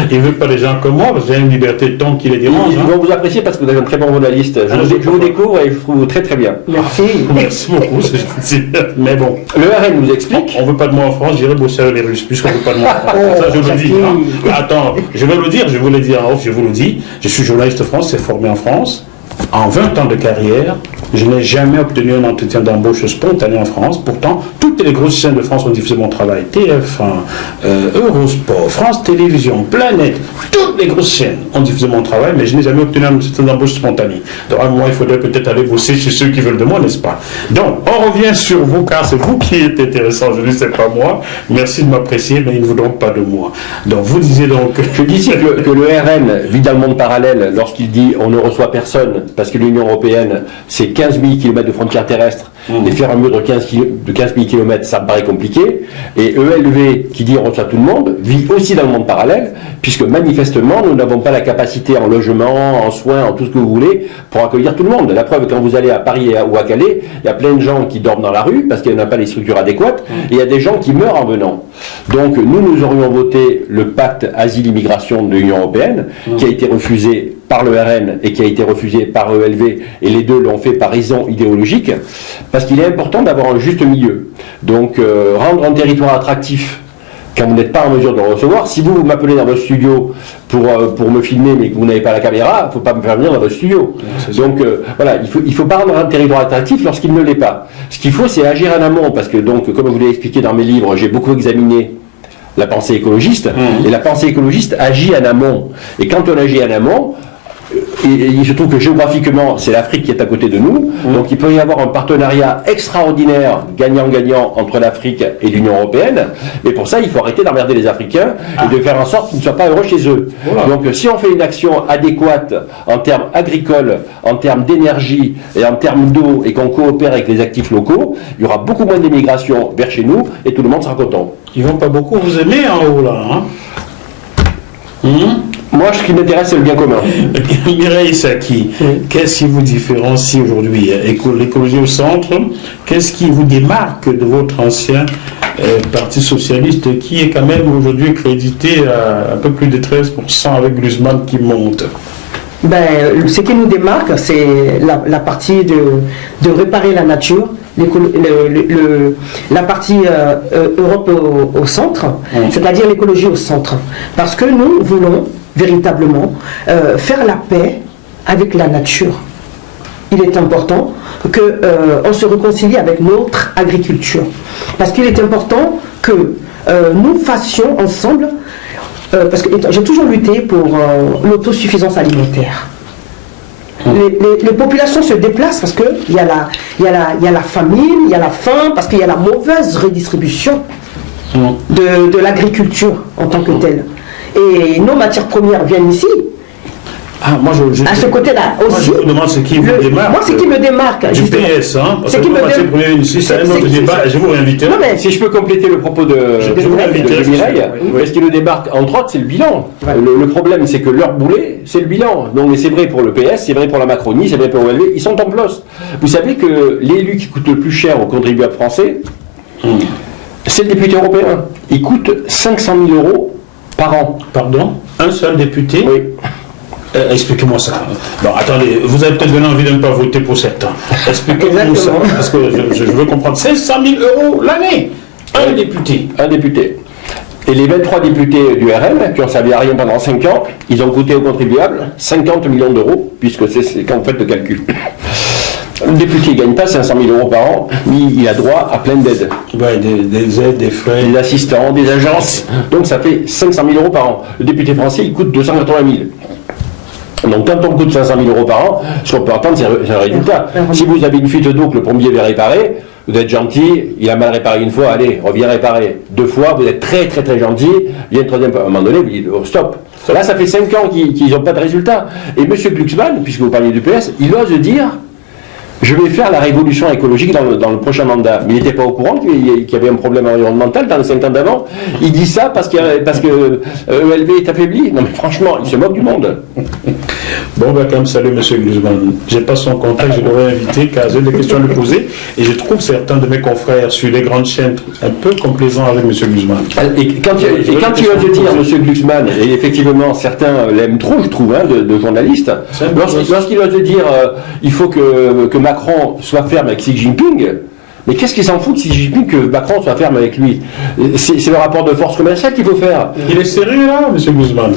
Ils ne veulent pas les gens comme moi, parce que j'ai une liberté de ton qui les dérange. Ils vont vous apprécier parce que vous avez un très bon journaliste. Je vous découvre et je trouve très très bien. Merci. Merci beaucoup, c'est gentil. Mais bon. Le RN nous explique... On ne veut pas de moi en France, j'irai bosser avec les Russes, puisqu'on ne veut pas de moi en France. Ça, je vous le dis. Hein. Attends, je vais le dire, je vous l'ai dit en off, je vous le dis. Je suis journaliste français, formé en France. En 20 ans de carrière, je n'ai jamais obtenu un entretien d'embauche spontané en France. Pourtant, toutes les grosses chaînes de France ont diffusé mon travail. TF1, Eurosport, France Télévisions, Planète, toutes les grosses chaînes ont diffusé mon travail, mais je n'ai jamais obtenu un entretien d'embauche spontané. Donc, à un moment, il faudrait peut-être aller bosser chez ceux qui veulent de moi, n'est-ce pas? Donc, on revient sur vous, car c'est vous qui êtes intéressant. Je ne sais pas moi. Merci de m'apprécier, mais ils ne voudront pas de moi. Donc, vous disiez donc... Je disais que le RN vit dans le monde parallèle lorsqu'il dit on ne reçoit personne, parce que l'Union européenne, c'est 15 000 km de frontières terrestres, et faire un mur de 15 000 km, ça me paraît compliqué. Et ELV, qui dit on reçoit tout le monde, vit aussi dans le monde parallèle, puisque manifestement, nous n'avons pas la capacité en logement, en soins, en tout ce que vous voulez, pour accueillir tout le monde. La preuve, quand vous allez à Paris ou à Calais, il y a plein de gens qui dorment dans la rue, parce qu'il n'y a pas les structures adéquates, et il y a des gens qui meurent en venant. Donc, nous aurions voté le pacte asile-immigration de l'Union européenne, qui a été refusé par le RN et qui a été refusé par ELV, et les deux l'ont fait par raison idéologique, parce qu'il est important d'avoir un juste milieu. Donc, rendre un territoire attractif quand vous n'êtes pas en mesure de le recevoir. Si vous m'appelez dans votre studio pour me filmer, mais que vous n'avez pas la caméra, il ne faut pas me faire venir dans votre studio. Donc voilà, il ne faut pas rendre un territoire attractif lorsqu'il ne l'est pas. Ce qu'il faut, c'est agir en amont, parce que donc, comme je vous l'ai expliqué dans mes livres, j'ai beaucoup examiné la pensée écologiste, et la pensée écologiste agit en amont. Et quand on agit en amont, et il se trouve que géographiquement, c'est l'Afrique qui est à côté de nous, donc il peut y avoir un partenariat extraordinaire, gagnant-gagnant, entre l'Afrique et l'Union européenne, mais pour ça, il faut arrêter d'emmerder les Africains et de faire en sorte qu'ils ne soient pas heureux chez eux. Voilà. Donc si on fait une action adéquate en termes agricoles, en termes d'énergie et en termes d'eau, et qu'on coopère avec les actifs locaux, il y aura beaucoup moins d'immigration vers chez nous, et tout le monde sera content. Ils vont pas beaucoup vous aimer en haut, là, hein? Moi, ce qui m'intéresse, c'est le bien commun. Mireille Saki, qu'est-ce qui vous différencie aujourd'hui? L'écologie au centre, qu'est-ce qui vous démarque de votre ancien Parti socialiste, qui est quand même aujourd'hui crédité à un peu plus de 13% avec Glusman qui monte? Ben, ce qui nous démarque, c'est la partie de réparer la nature, la partie Europe au centre, c'est-à-dire l'écologie au centre. Parce que nous voulons véritablement faire la paix avec la nature. Il est important qu'on se réconcilie avec notre agriculture. Parce qu'il est important que nous fassions ensemble, parce que j'ai toujours lutté pour l'autosuffisance alimentaire. Les populations se déplacent parce qu'il y a la famine, il y a la faim, parce qu'il y a la mauvaise redistribution de l'agriculture en tant que telle. Et nos matières premières viennent ici. Ah, moi à ce côté-là aussi. Moi, je me demande ce qui vous démarque. Moi, ce qui me démarque. Du PS, hein. Parce que matières premières ici, c'est un autre débat. Je vous réinvite. Non, mais si je peux compléter le propos de Mireille, ce qui nous démarque, entre autres, c'est le bilan. Ouais. Le problème, c'est que leur boulet, c'est le bilan. Donc, c'est vrai pour le PS, c'est vrai pour la Macronie, c'est vrai pour OLV. Ils sont en place. Vous savez que l'élu qui coûte le plus cher aux contribuables français, c'est le député européen. Il coûte 500 000 € par an. Pardon? Un seul député? Oui. Expliquez-moi ça. Bon, attendez, vous avez peut-être donné envie de ne pas voter pour certains. Expliquez-moi ça, parce que je veux comprendre. 500 000 € l'année. Un député. Un député. Et les 23 députés du RN, qui ont servi à rien pendant 5 ans, ils ont coûté aux contribuables 50 millions d'euros, puisque c'est quand vous faites le calcul. Le député ne gagne pas 500 000 euros par an, mais il a droit à plein d'aides. Ouais, des aides, des frais. Des assistants, des agences. Donc ça fait 500 000 euros par an. Le député français, il coûte 280 000. Donc quand on coûte 500 000 euros par an, ce qu'on peut attendre, c'est un résultat. Si vous avez une fuite d'eau que le plombier veut réparer, vous êtes gentil, il a mal réparé une fois, allez, reviens réparer. 2 fois, vous êtes très très très gentil, il y a une troisième fois. À un moment donné, vous dites, oh, stop. Là, ça fait 5 ans qu'ils n'ont pas de résultat. Et M. Glucksmann, puisque vous parliez du PS, il ose dire, je vais faire la révolution écologique dans le prochain mandat. Mais il n'était pas au courant qu'il y avait un problème environnemental dans les 5 ans d'avant. Il dit ça parce que ELV est affaibli. Non mais franchement, il se moque du monde. Bon, ben, comme salut M. Glucksmann. Je n'ai pas son contact, je l'aurais invité car j'ai des questions à lui poser. Et je trouve certains de mes confrères sur les grandes chaînes un peu complaisants avec M. Glucksmann. Et quand il ose dire M. Glucksmann, et effectivement certains l'aiment trop, je trouve, hein, de journalistes, lorsqu'il ose dire il faut que Macron soit ferme avec Xi Jinping, mais qu'est-ce qu'il s'en fout de Xi Jinping que Macron soit ferme avec lui? C'est le rapport de force commerciale qu'il faut faire. Il est sérieux là, M. Glucksmann?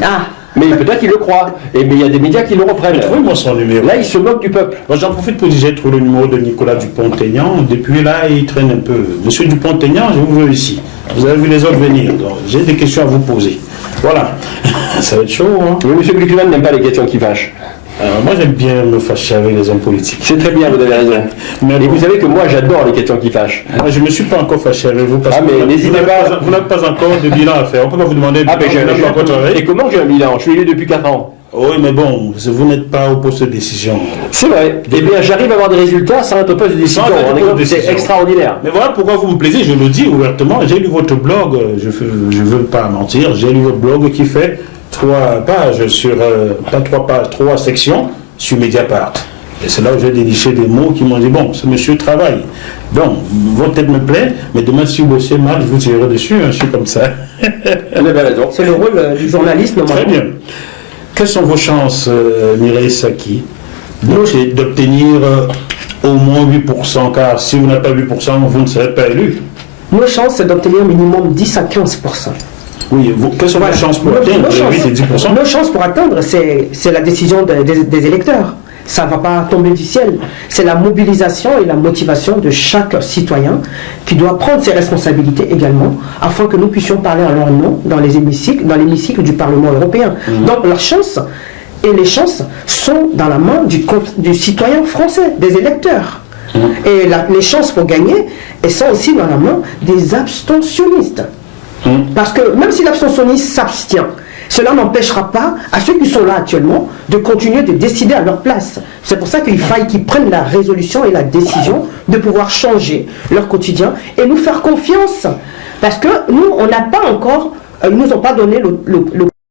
Mais peut-être qu'il le croit. Mais il y a des médias qui le reprennent. Trouvez-moi son numéro. Là, il se moque du peuple. Bon, j'en profite pour dire j'ai trouvé le numéro de Nicolas Dupont-Aignan. Depuis là, il traîne un peu. Monsieur Dupont-Aignan, je vous veux ici. Vous avez vu les autres venir. Donc, j'ai des questions à vous poser. Voilà. Ça va être chaud, hein? Mais M. Glucksmann n'aime pas les questions qui fâchent. Alors, moi, j'aime bien me fâcher avec les hommes politiques. C'est très bien, vous avez raison. Mais vous savez que moi, j'adore les questions qui fâchent. Moi, je ne me suis pas encore fâché avec vous parce que vous n'avez pas encore de bilan à faire. On peut pas vous demander de pas encore travaillé. Et comment j'ai un bilan? Je suis élu depuis 4 ans. Oui, mais bon, vous n'êtes pas au poste de décision. C'est vrai. Eh bien, j'arrive à avoir des résultats sans être au poste de décision. C'est extraordinaire. Mais voilà pourquoi vous me plaisez, je le dis ouvertement. J'ai lu votre blog, je ne veux pas mentir, j'ai lu votre blog qui fait 3 pages sur, pas 3 pages, 3 sections sur Mediapart. Et c'est là où j'ai déniché des mots qui m'ont dit, bon, ce monsieur travaille. Donc, votre tête me plaît, mais demain, si vous bossez mal, je vous tirerai dessus, hein, je suis comme ça. Vous avez raison. C'est le rôle du journaliste, normalement. Très bien. Quelles sont vos chances, Mireille Saki, d'obtenir au moins 8%, car si vous n'avez pas 8%, vous ne serez pas élu? Nos chances, c'est d'obtenir minimum 10 à 15%. Oui, quelles sont vos chances pour atteindre 8 et 10%? Nos chances pour atteindre, c'est la décision des électeurs. Ça ne va pas tomber du ciel. C'est la mobilisation et la motivation de chaque citoyen qui doit prendre ses responsabilités également, afin que nous puissions parler en leur nom dans l'hémicycle du Parlement européen. Donc la chance et les chances sont dans la main du citoyen français, des électeurs. Et les chances pour gagner, elles sont aussi dans la main des abstentionnistes. Parce que même si l'abstentionniste s'abstient, cela n'empêchera pas à ceux qui sont là actuellement de continuer de décider à leur place. C'est pour ça qu'il faille qu'ils prennent la résolution et la décision de pouvoir changer leur quotidien et nous faire confiance. Parce que nous, on n'a pas encore, ils ne nous ont pas donné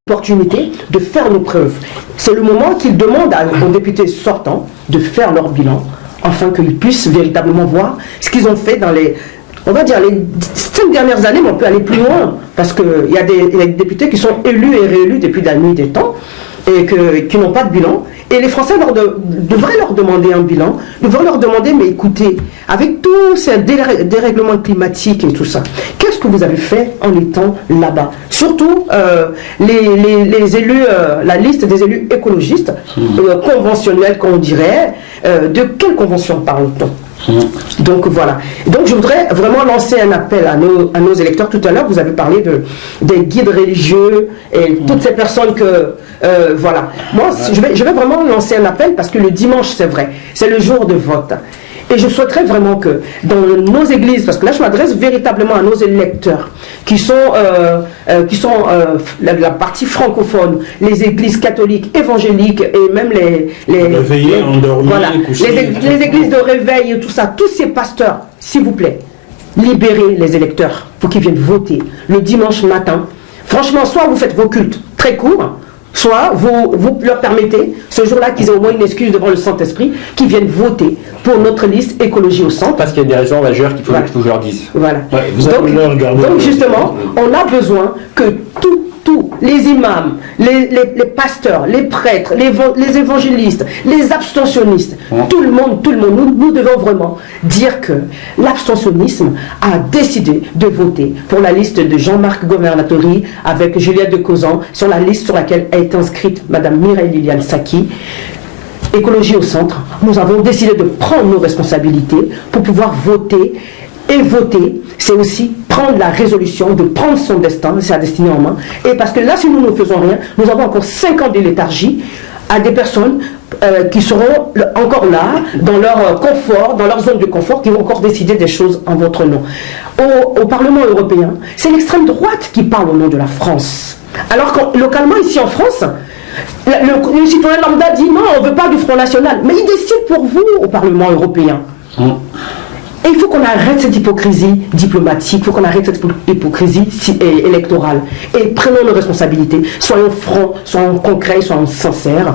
l'opportunité de faire nos preuves. C'est le moment qu'ils demandent aux députés sortants de faire leur bilan, afin qu'ils puissent véritablement voir ce qu'ils ont fait dans les... On va dire les 5 dernières années, mais on peut aller plus loin, parce qu'il y a des députés qui sont élus et réélus depuis la nuit des temps, et qui n'ont pas de bilan. Et les Français devraient leur demander un bilan, devraient leur demander, mais écoutez, avec tous ces dérèglements climatiques et tout ça, qu'est-ce que vous avez fait en étant là-bas? Surtout les élus, la liste des élus écologistes, conventionnels qu'on dirait, de quelle convention parle-t-on? Donc voilà. Donc je voudrais vraiment lancer un appel à nos électeurs. Tout à l'heure, vous avez parlé des guides religieux et toutes ces personnes que... voilà. Moi, je vais vraiment lancer un appel parce que le dimanche, c'est vrai, c'est le jour de vote. Et je souhaiterais vraiment que dans nos églises, parce que là je m'adresse véritablement à nos électeurs, qui sont la partie francophone, les églises catholiques, évangéliques et même les églises de réveil et tout ça, tous ces pasteurs, s'il vous plaît, libérez les électeurs pour qu'ils viennent voter le dimanche matin. Franchement, soit vous faites vos cultes très courts, soit vous leur permettez, ce jour-là, qu'ils aient au moins une excuse devant le Saint-Esprit, qu'ils viennent voter pour notre liste écologie au centre. Parce qu'il y a des raisons majeures qu'il faut que je leur dise. Voilà. Ouais, donc justement, on a besoin que tous tous, les imams, les pasteurs, les prêtres, les évangélistes, les abstentionnistes, tout le monde, nous devons vraiment dire que l'abstentionnisme a décidé de voter pour la liste de Jean-Marc Governatori avec Juliette de Cauzan, sur la liste sur laquelle est inscrite Mme Mireille Liliane Saki. Écologie au centre, nous avons décidé de prendre nos responsabilités pour pouvoir voter. Et voter, c'est aussi prendre la résolution, de prendre son destin, sa destinée en main. Et parce que là, si nous ne faisons rien, nous avons encore 5 ans de léthargie à des personnes qui seront encore là, dans leur confort, dans leur zone de confort, qui vont encore décider des choses en votre nom. Au Parlement européen, c'est l'extrême droite qui parle au nom de la France. Alors que localement, ici en France, le citoyen lambda dit non, on ne veut pas du Front National. Mais il décide pour vous au Parlement européen. Et il faut qu'on arrête cette hypocrisie diplomatique, il faut qu'on arrête cette hypocrisie électorale. Et prenons nos responsabilités, soyons francs, soyons concrets, soyons sincères,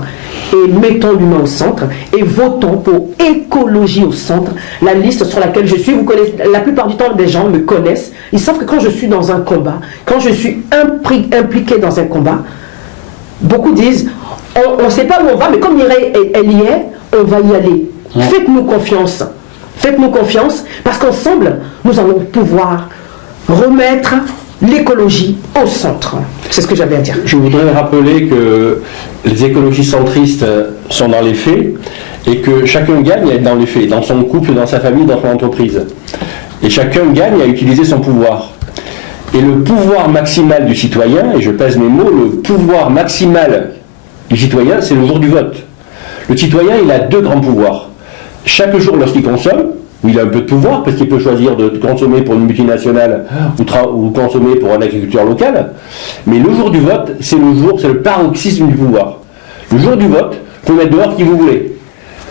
et mettons l'humain au centre, et votons pour Écologie au centre, la liste sur laquelle je suis. Vous connaissez, la plupart du temps, des gens me connaissent, ils savent que quand je suis dans un combat, quand je suis impliqué dans un combat, beaucoup disent, on ne sait pas où on va, mais comme Mireille, elle y est, on va y aller. Faites-nous confiance. Faites-nous confiance, parce qu'ensemble, nous allons pouvoir remettre l'écologie au centre. C'est ce que j'avais à dire. Je voudrais rappeler que les écologistes centristes sont dans les faits et que chacun gagne dans les faits, dans son couple, dans sa famille, dans son entreprise. Et chacun gagne à utiliser son pouvoir. Et le pouvoir maximal du citoyen, et je pèse mes mots, le pouvoir maximal du citoyen, c'est le jour du vote. Le citoyen, il a 2 grands pouvoirs. Chaque jour, lorsqu'il consomme, où il a un peu de pouvoir, parce qu'il peut choisir de consommer pour une multinationale ou consommer pour un agriculteur local, mais le jour du vote, c'est le paroxysme du pouvoir. Le jour du vote, vous pouvez mettre dehors qui vous voulez.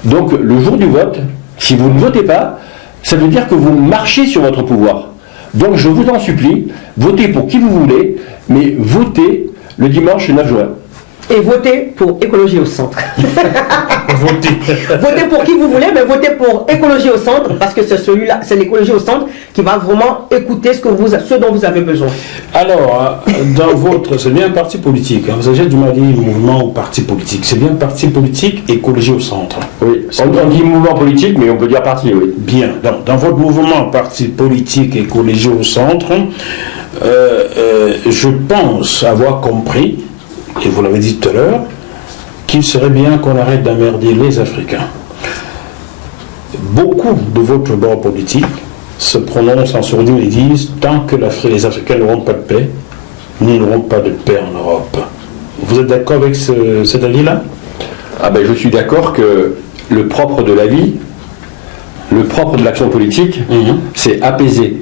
Donc, le jour du vote, si vous ne votez pas, ça veut dire que vous marchez sur votre pouvoir. Donc, je vous en supplie, votez pour qui vous voulez, mais votez le dimanche 9 juin. Et votez pour Écologie au centre. Votez pour qui vous voulez, mais votez pour Écologie au centre, parce que c'est celui-là, c'est l'Écologie au centre qui va vraiment écouter ce dont vous avez besoin. Alors, c'est bien un parti politique. Vous avez du mal à dire mouvement ou parti politique. C'est bien parti politique, Écologie au centre. Oui, on dit mouvement politique, mais on peut dire parti, oui. Bien. Dans votre mouvement parti politique, Écologie au centre, je pense avoir compris, et vous l'avez dit tout à l'heure, qu'il serait bien qu'on arrête d'emmerder les Africains. Beaucoup de votre bord politique se prononcent en sourdine et disent tant que les Africains n'auront pas de paix, nous n'aurons pas de paix en Europe. Vous êtes d'accord avec cet avis-là? Je suis d'accord que le propre de la vie, le propre de l'action politique, c'est apaiser.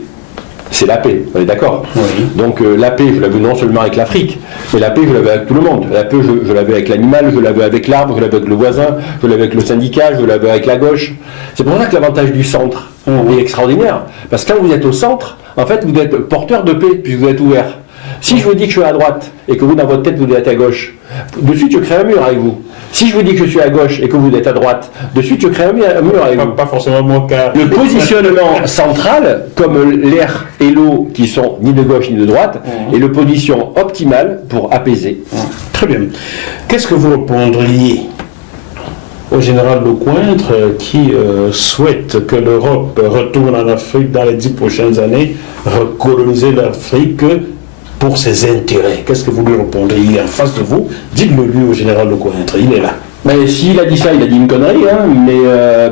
C'est la paix, on est d'accord. Oui. Donc la paix, je la veux non seulement avec l'Afrique, mais la paix, je la veux avec tout le monde. La paix, je la veux avec l'animal, je la veux avec l'arbre, je la veux avec le voisin, je la veux avec le syndicat, je la veux avec la gauche. C'est pour ça que l'avantage du centre est extraordinaire. Parce que quand vous êtes au centre, en fait, vous êtes porteur de paix, puisque vous êtes ouvert. Si je vous dis que je suis à droite, et que vous, dans votre tête, vous êtes à gauche, de suite, je crée un mur avec vous. Si je vous dis que je suis à gauche et que vous êtes à droite, de suite, je crée un mur avec vous. Pas forcément mon cas. Le positionnement central, comme l'air et l'eau qui sont ni de gauche ni de droite, est le position optimale pour apaiser. Très bien. Qu'est-ce que vous répondriez au général Lecointre qui souhaite que l'Europe retourne en Afrique dans les 10 prochaines années, recoloniser l'Afrique pour ses intérêts? Qu'est-ce que vous lui répondriez? Il est en face de vous. Dites-le lui au général Lecointre, il est là. Mais s'il a dit ça, il a dit une connerie,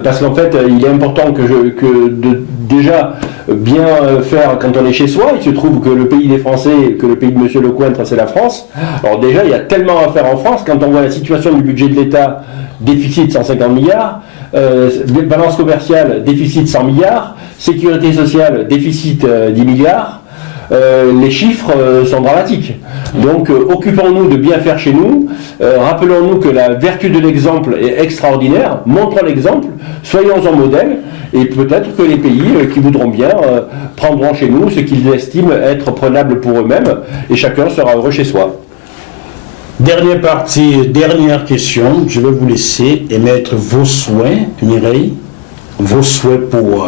parce qu'en fait, il est important que de déjà bien faire quand on est chez soi. Il se trouve que le pays des Français, que le pays de M. Lecointre, c'est la France. Alors déjà, il y a tellement à faire en France, quand on voit la situation du budget de l'État, déficit 150 milliards, balance commerciale, déficit 100 milliards, sécurité sociale, déficit 10 milliards, les chiffres sont dramatiques. Donc occupons-nous de bien faire chez nous, rappelons-nous que la vertu de l'exemple est extraordinaire, montrons l'exemple, soyons en modèle, et peut-être que les pays qui voudront bien prendront chez nous ce qu'ils estiment être prenable pour eux-mêmes, et chacun sera heureux chez soi. Dernière partie, dernière question, je vais vous laisser émettre vos souhaits, Mireille, vos souhaits pour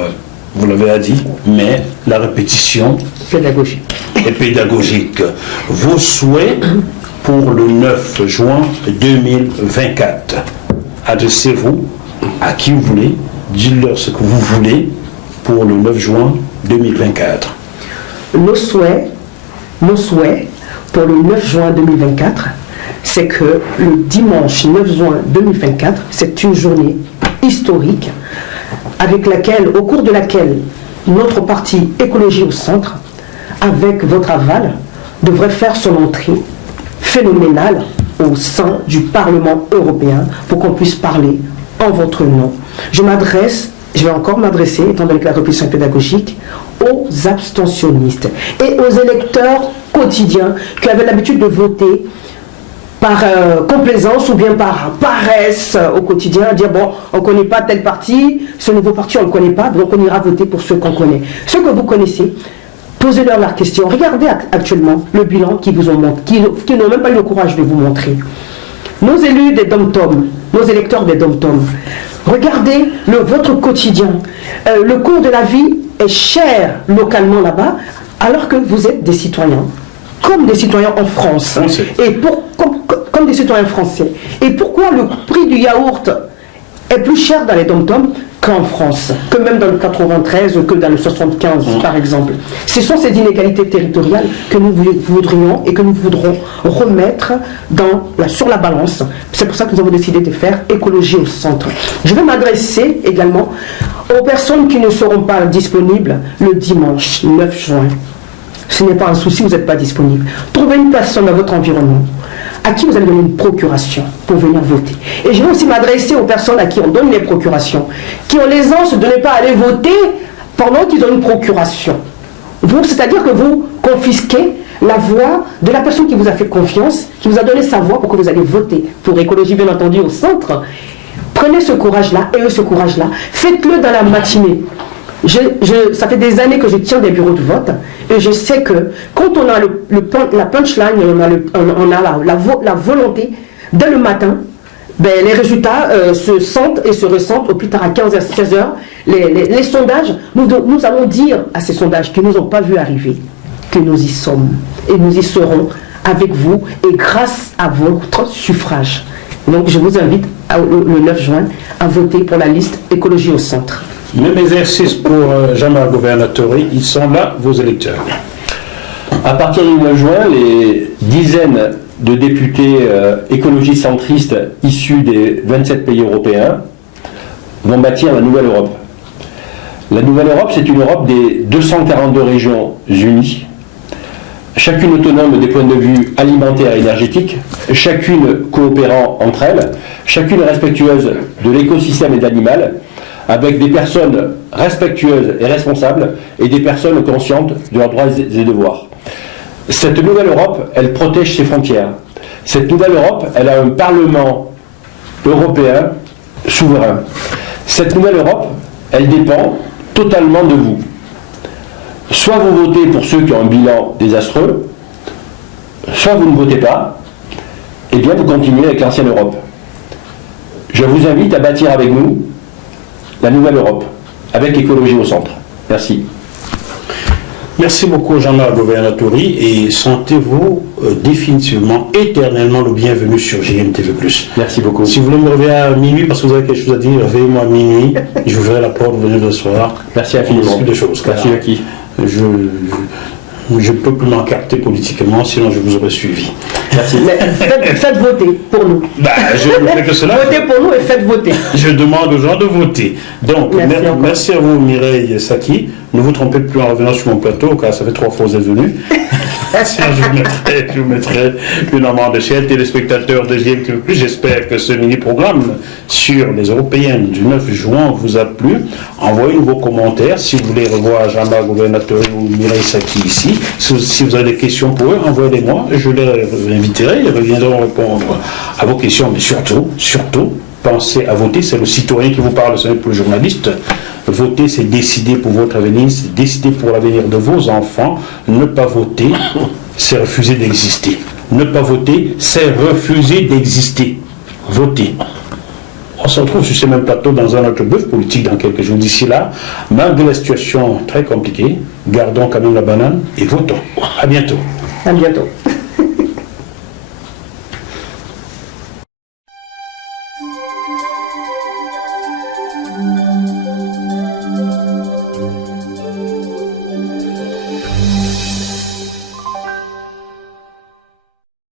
vous l'avez dit, mais la répétition Pédagogique. est pédagogique. Vos souhaits pour le 9 juin 2024. Adressez-vous à qui vous voulez, dites-leur ce que vous voulez pour le 9 juin 2024. Mon souhait pour le 9 juin 2024, c'est que le dimanche 9 juin 2024, c'est une journée historique au cours de laquelle notre parti Écologie au Centre, avec votre aval, devrait faire son entrée phénoménale au sein du Parlement européen pour qu'on puisse parler en votre nom. Je vais encore m'adresser, étant donné que la répétition est pédagogique, aux abstentionnistes et aux électeurs quotidiens qui avaient l'habitude de voter par complaisance ou bien par paresse au quotidien, dire bon, on ne connaît pas tel parti, ce nouveau parti on ne le connaît pas, donc on ira voter pour ceux qu'on connaît. Ceux que vous connaissez, posez-leur la question. Regardez actuellement le bilan qu'ils vous ont montré, qui n'ont même pas eu le courage de vous montrer. Nos élus des dom-tom, nos électeurs des dom-tom, regardez votre quotidien. Le coût de la vie est cher localement là-bas, alors que vous êtes des citoyens, comme des citoyens en France, et comme des citoyens français. Et pourquoi le prix du yaourt est plus cher dans les dom-tom qu'en France, que même dans le 93 ou que dans le 75 par exemple. Ce sont ces inégalités territoriales que nous voudrions et que nous voudrons remettre sur la balance. C'est pour ça que nous avons décidé de faire Écologie au Centre. Je vais m'adresser également aux personnes qui ne seront pas disponibles le dimanche 9 juin. Ce n'est pas un souci, vous n'êtes pas disponible. Trouvez une personne dans votre environnement à qui vous allez donner une procuration pour venir voter. Et je vais aussi m'adresser aux personnes à qui on donne les procurations, qui ont l'aisance de ne pas aller voter pendant qu'ils ont une procuration. C'est-à-dire que vous confisquez la voix de la personne qui vous a fait confiance, qui vous a donné sa voix pour que vous allez voter. Pour Écologie, bien entendu, au centre. Prenez ce courage-là, et ce courage-là, faites-le dans la matinée. Ça fait des années que je tiens des bureaux de vote et je sais que quand on a la punchline, on a la volonté, dès le matin, les résultats se sentent et se ressentent au plus tard à 15h, 16h. Les sondages, nous allons dire à ces sondages qui ne nous ont pas vu arriver que nous y sommes et nous y serons avec vous et grâce à votre suffrage. Donc je vous invite le 9 juin à voter pour la liste Écologie au Centre. Même exercice pour Jean-Marc Gouvernatori, ils sont là, vos électeurs. À partir du 9 juin, les dizaines de députés écologistes centristes issus des 27 pays européens vont bâtir la Nouvelle Europe. La Nouvelle Europe, c'est une Europe des 242 régions unies, chacune autonome des points de vue alimentaires et énergétiques, chacune coopérant entre elles, chacune respectueuse de l'écosystème et de l'animal, avec des personnes respectueuses et responsables et des personnes conscientes de leurs droits et devoirs. Cette nouvelle Europe, elle protège ses frontières. Cette nouvelle Europe, elle a un Parlement européen souverain. Cette nouvelle Europe, elle dépend totalement de vous. Soit vous votez pour ceux qui ont un bilan désastreux, soit vous ne votez pas, et bien vous continuez avec l'ancienne Europe. Je vous invite à bâtir avec nous la Nouvelle Europe, avec Écologie au Centre. Merci. Merci beaucoup Jean-Marc Gouvernatori et sentez-vous définitivement, éternellement le bienvenu sur GMTV+. Merci beaucoup. Si vous voulez me réveiller à minuit parce que vous avez quelque chose à dire, réveillez-moi à minuit, j'ouvrirai la porte, vous venez le soir. Merci infiniment. Des choses, merci Jackie. Je ne peux plus m'encarter politiquement, sinon je vous aurais suivi. Merci. Mais faites voter pour nous. Je ne fais que cela. Votez pour nous et faites voter. Je demande aux gens de voter. Donc, merci à vous Mireille Saki. Ne vous trompez plus en revenant sur mon plateau, car ça fait 3 fois que vous êtes venu. Je vous mettrai une amende chez les téléspectateurs de GMTV+. J'espère que ce mini-programme sur les Européennes du 9 juin vous a plu. Envoyez-nous vos commentaires. Si vous voulez revoir Jean-Marc Gouvernatori ou Mireille Saki ici, si vous avez des questions pour eux, envoyez-les-moi. Je les inviterai. Ils reviendront répondre à vos questions. Mais surtout, pensez à voter. C'est le citoyen qui vous parle, ce n'est plus le journaliste. Voter, c'est décider pour votre avenir, c'est décider pour l'avenir de vos enfants. Ne pas voter, c'est refuser d'exister. Ne pas voter, c'est refuser d'exister. Voter. On se retrouve sur ce même plateau dans un autre bœuf politique dans quelques jours. D'ici là, malgré la situation très compliquée, gardons quand même la banane et votons. À bientôt. À bientôt.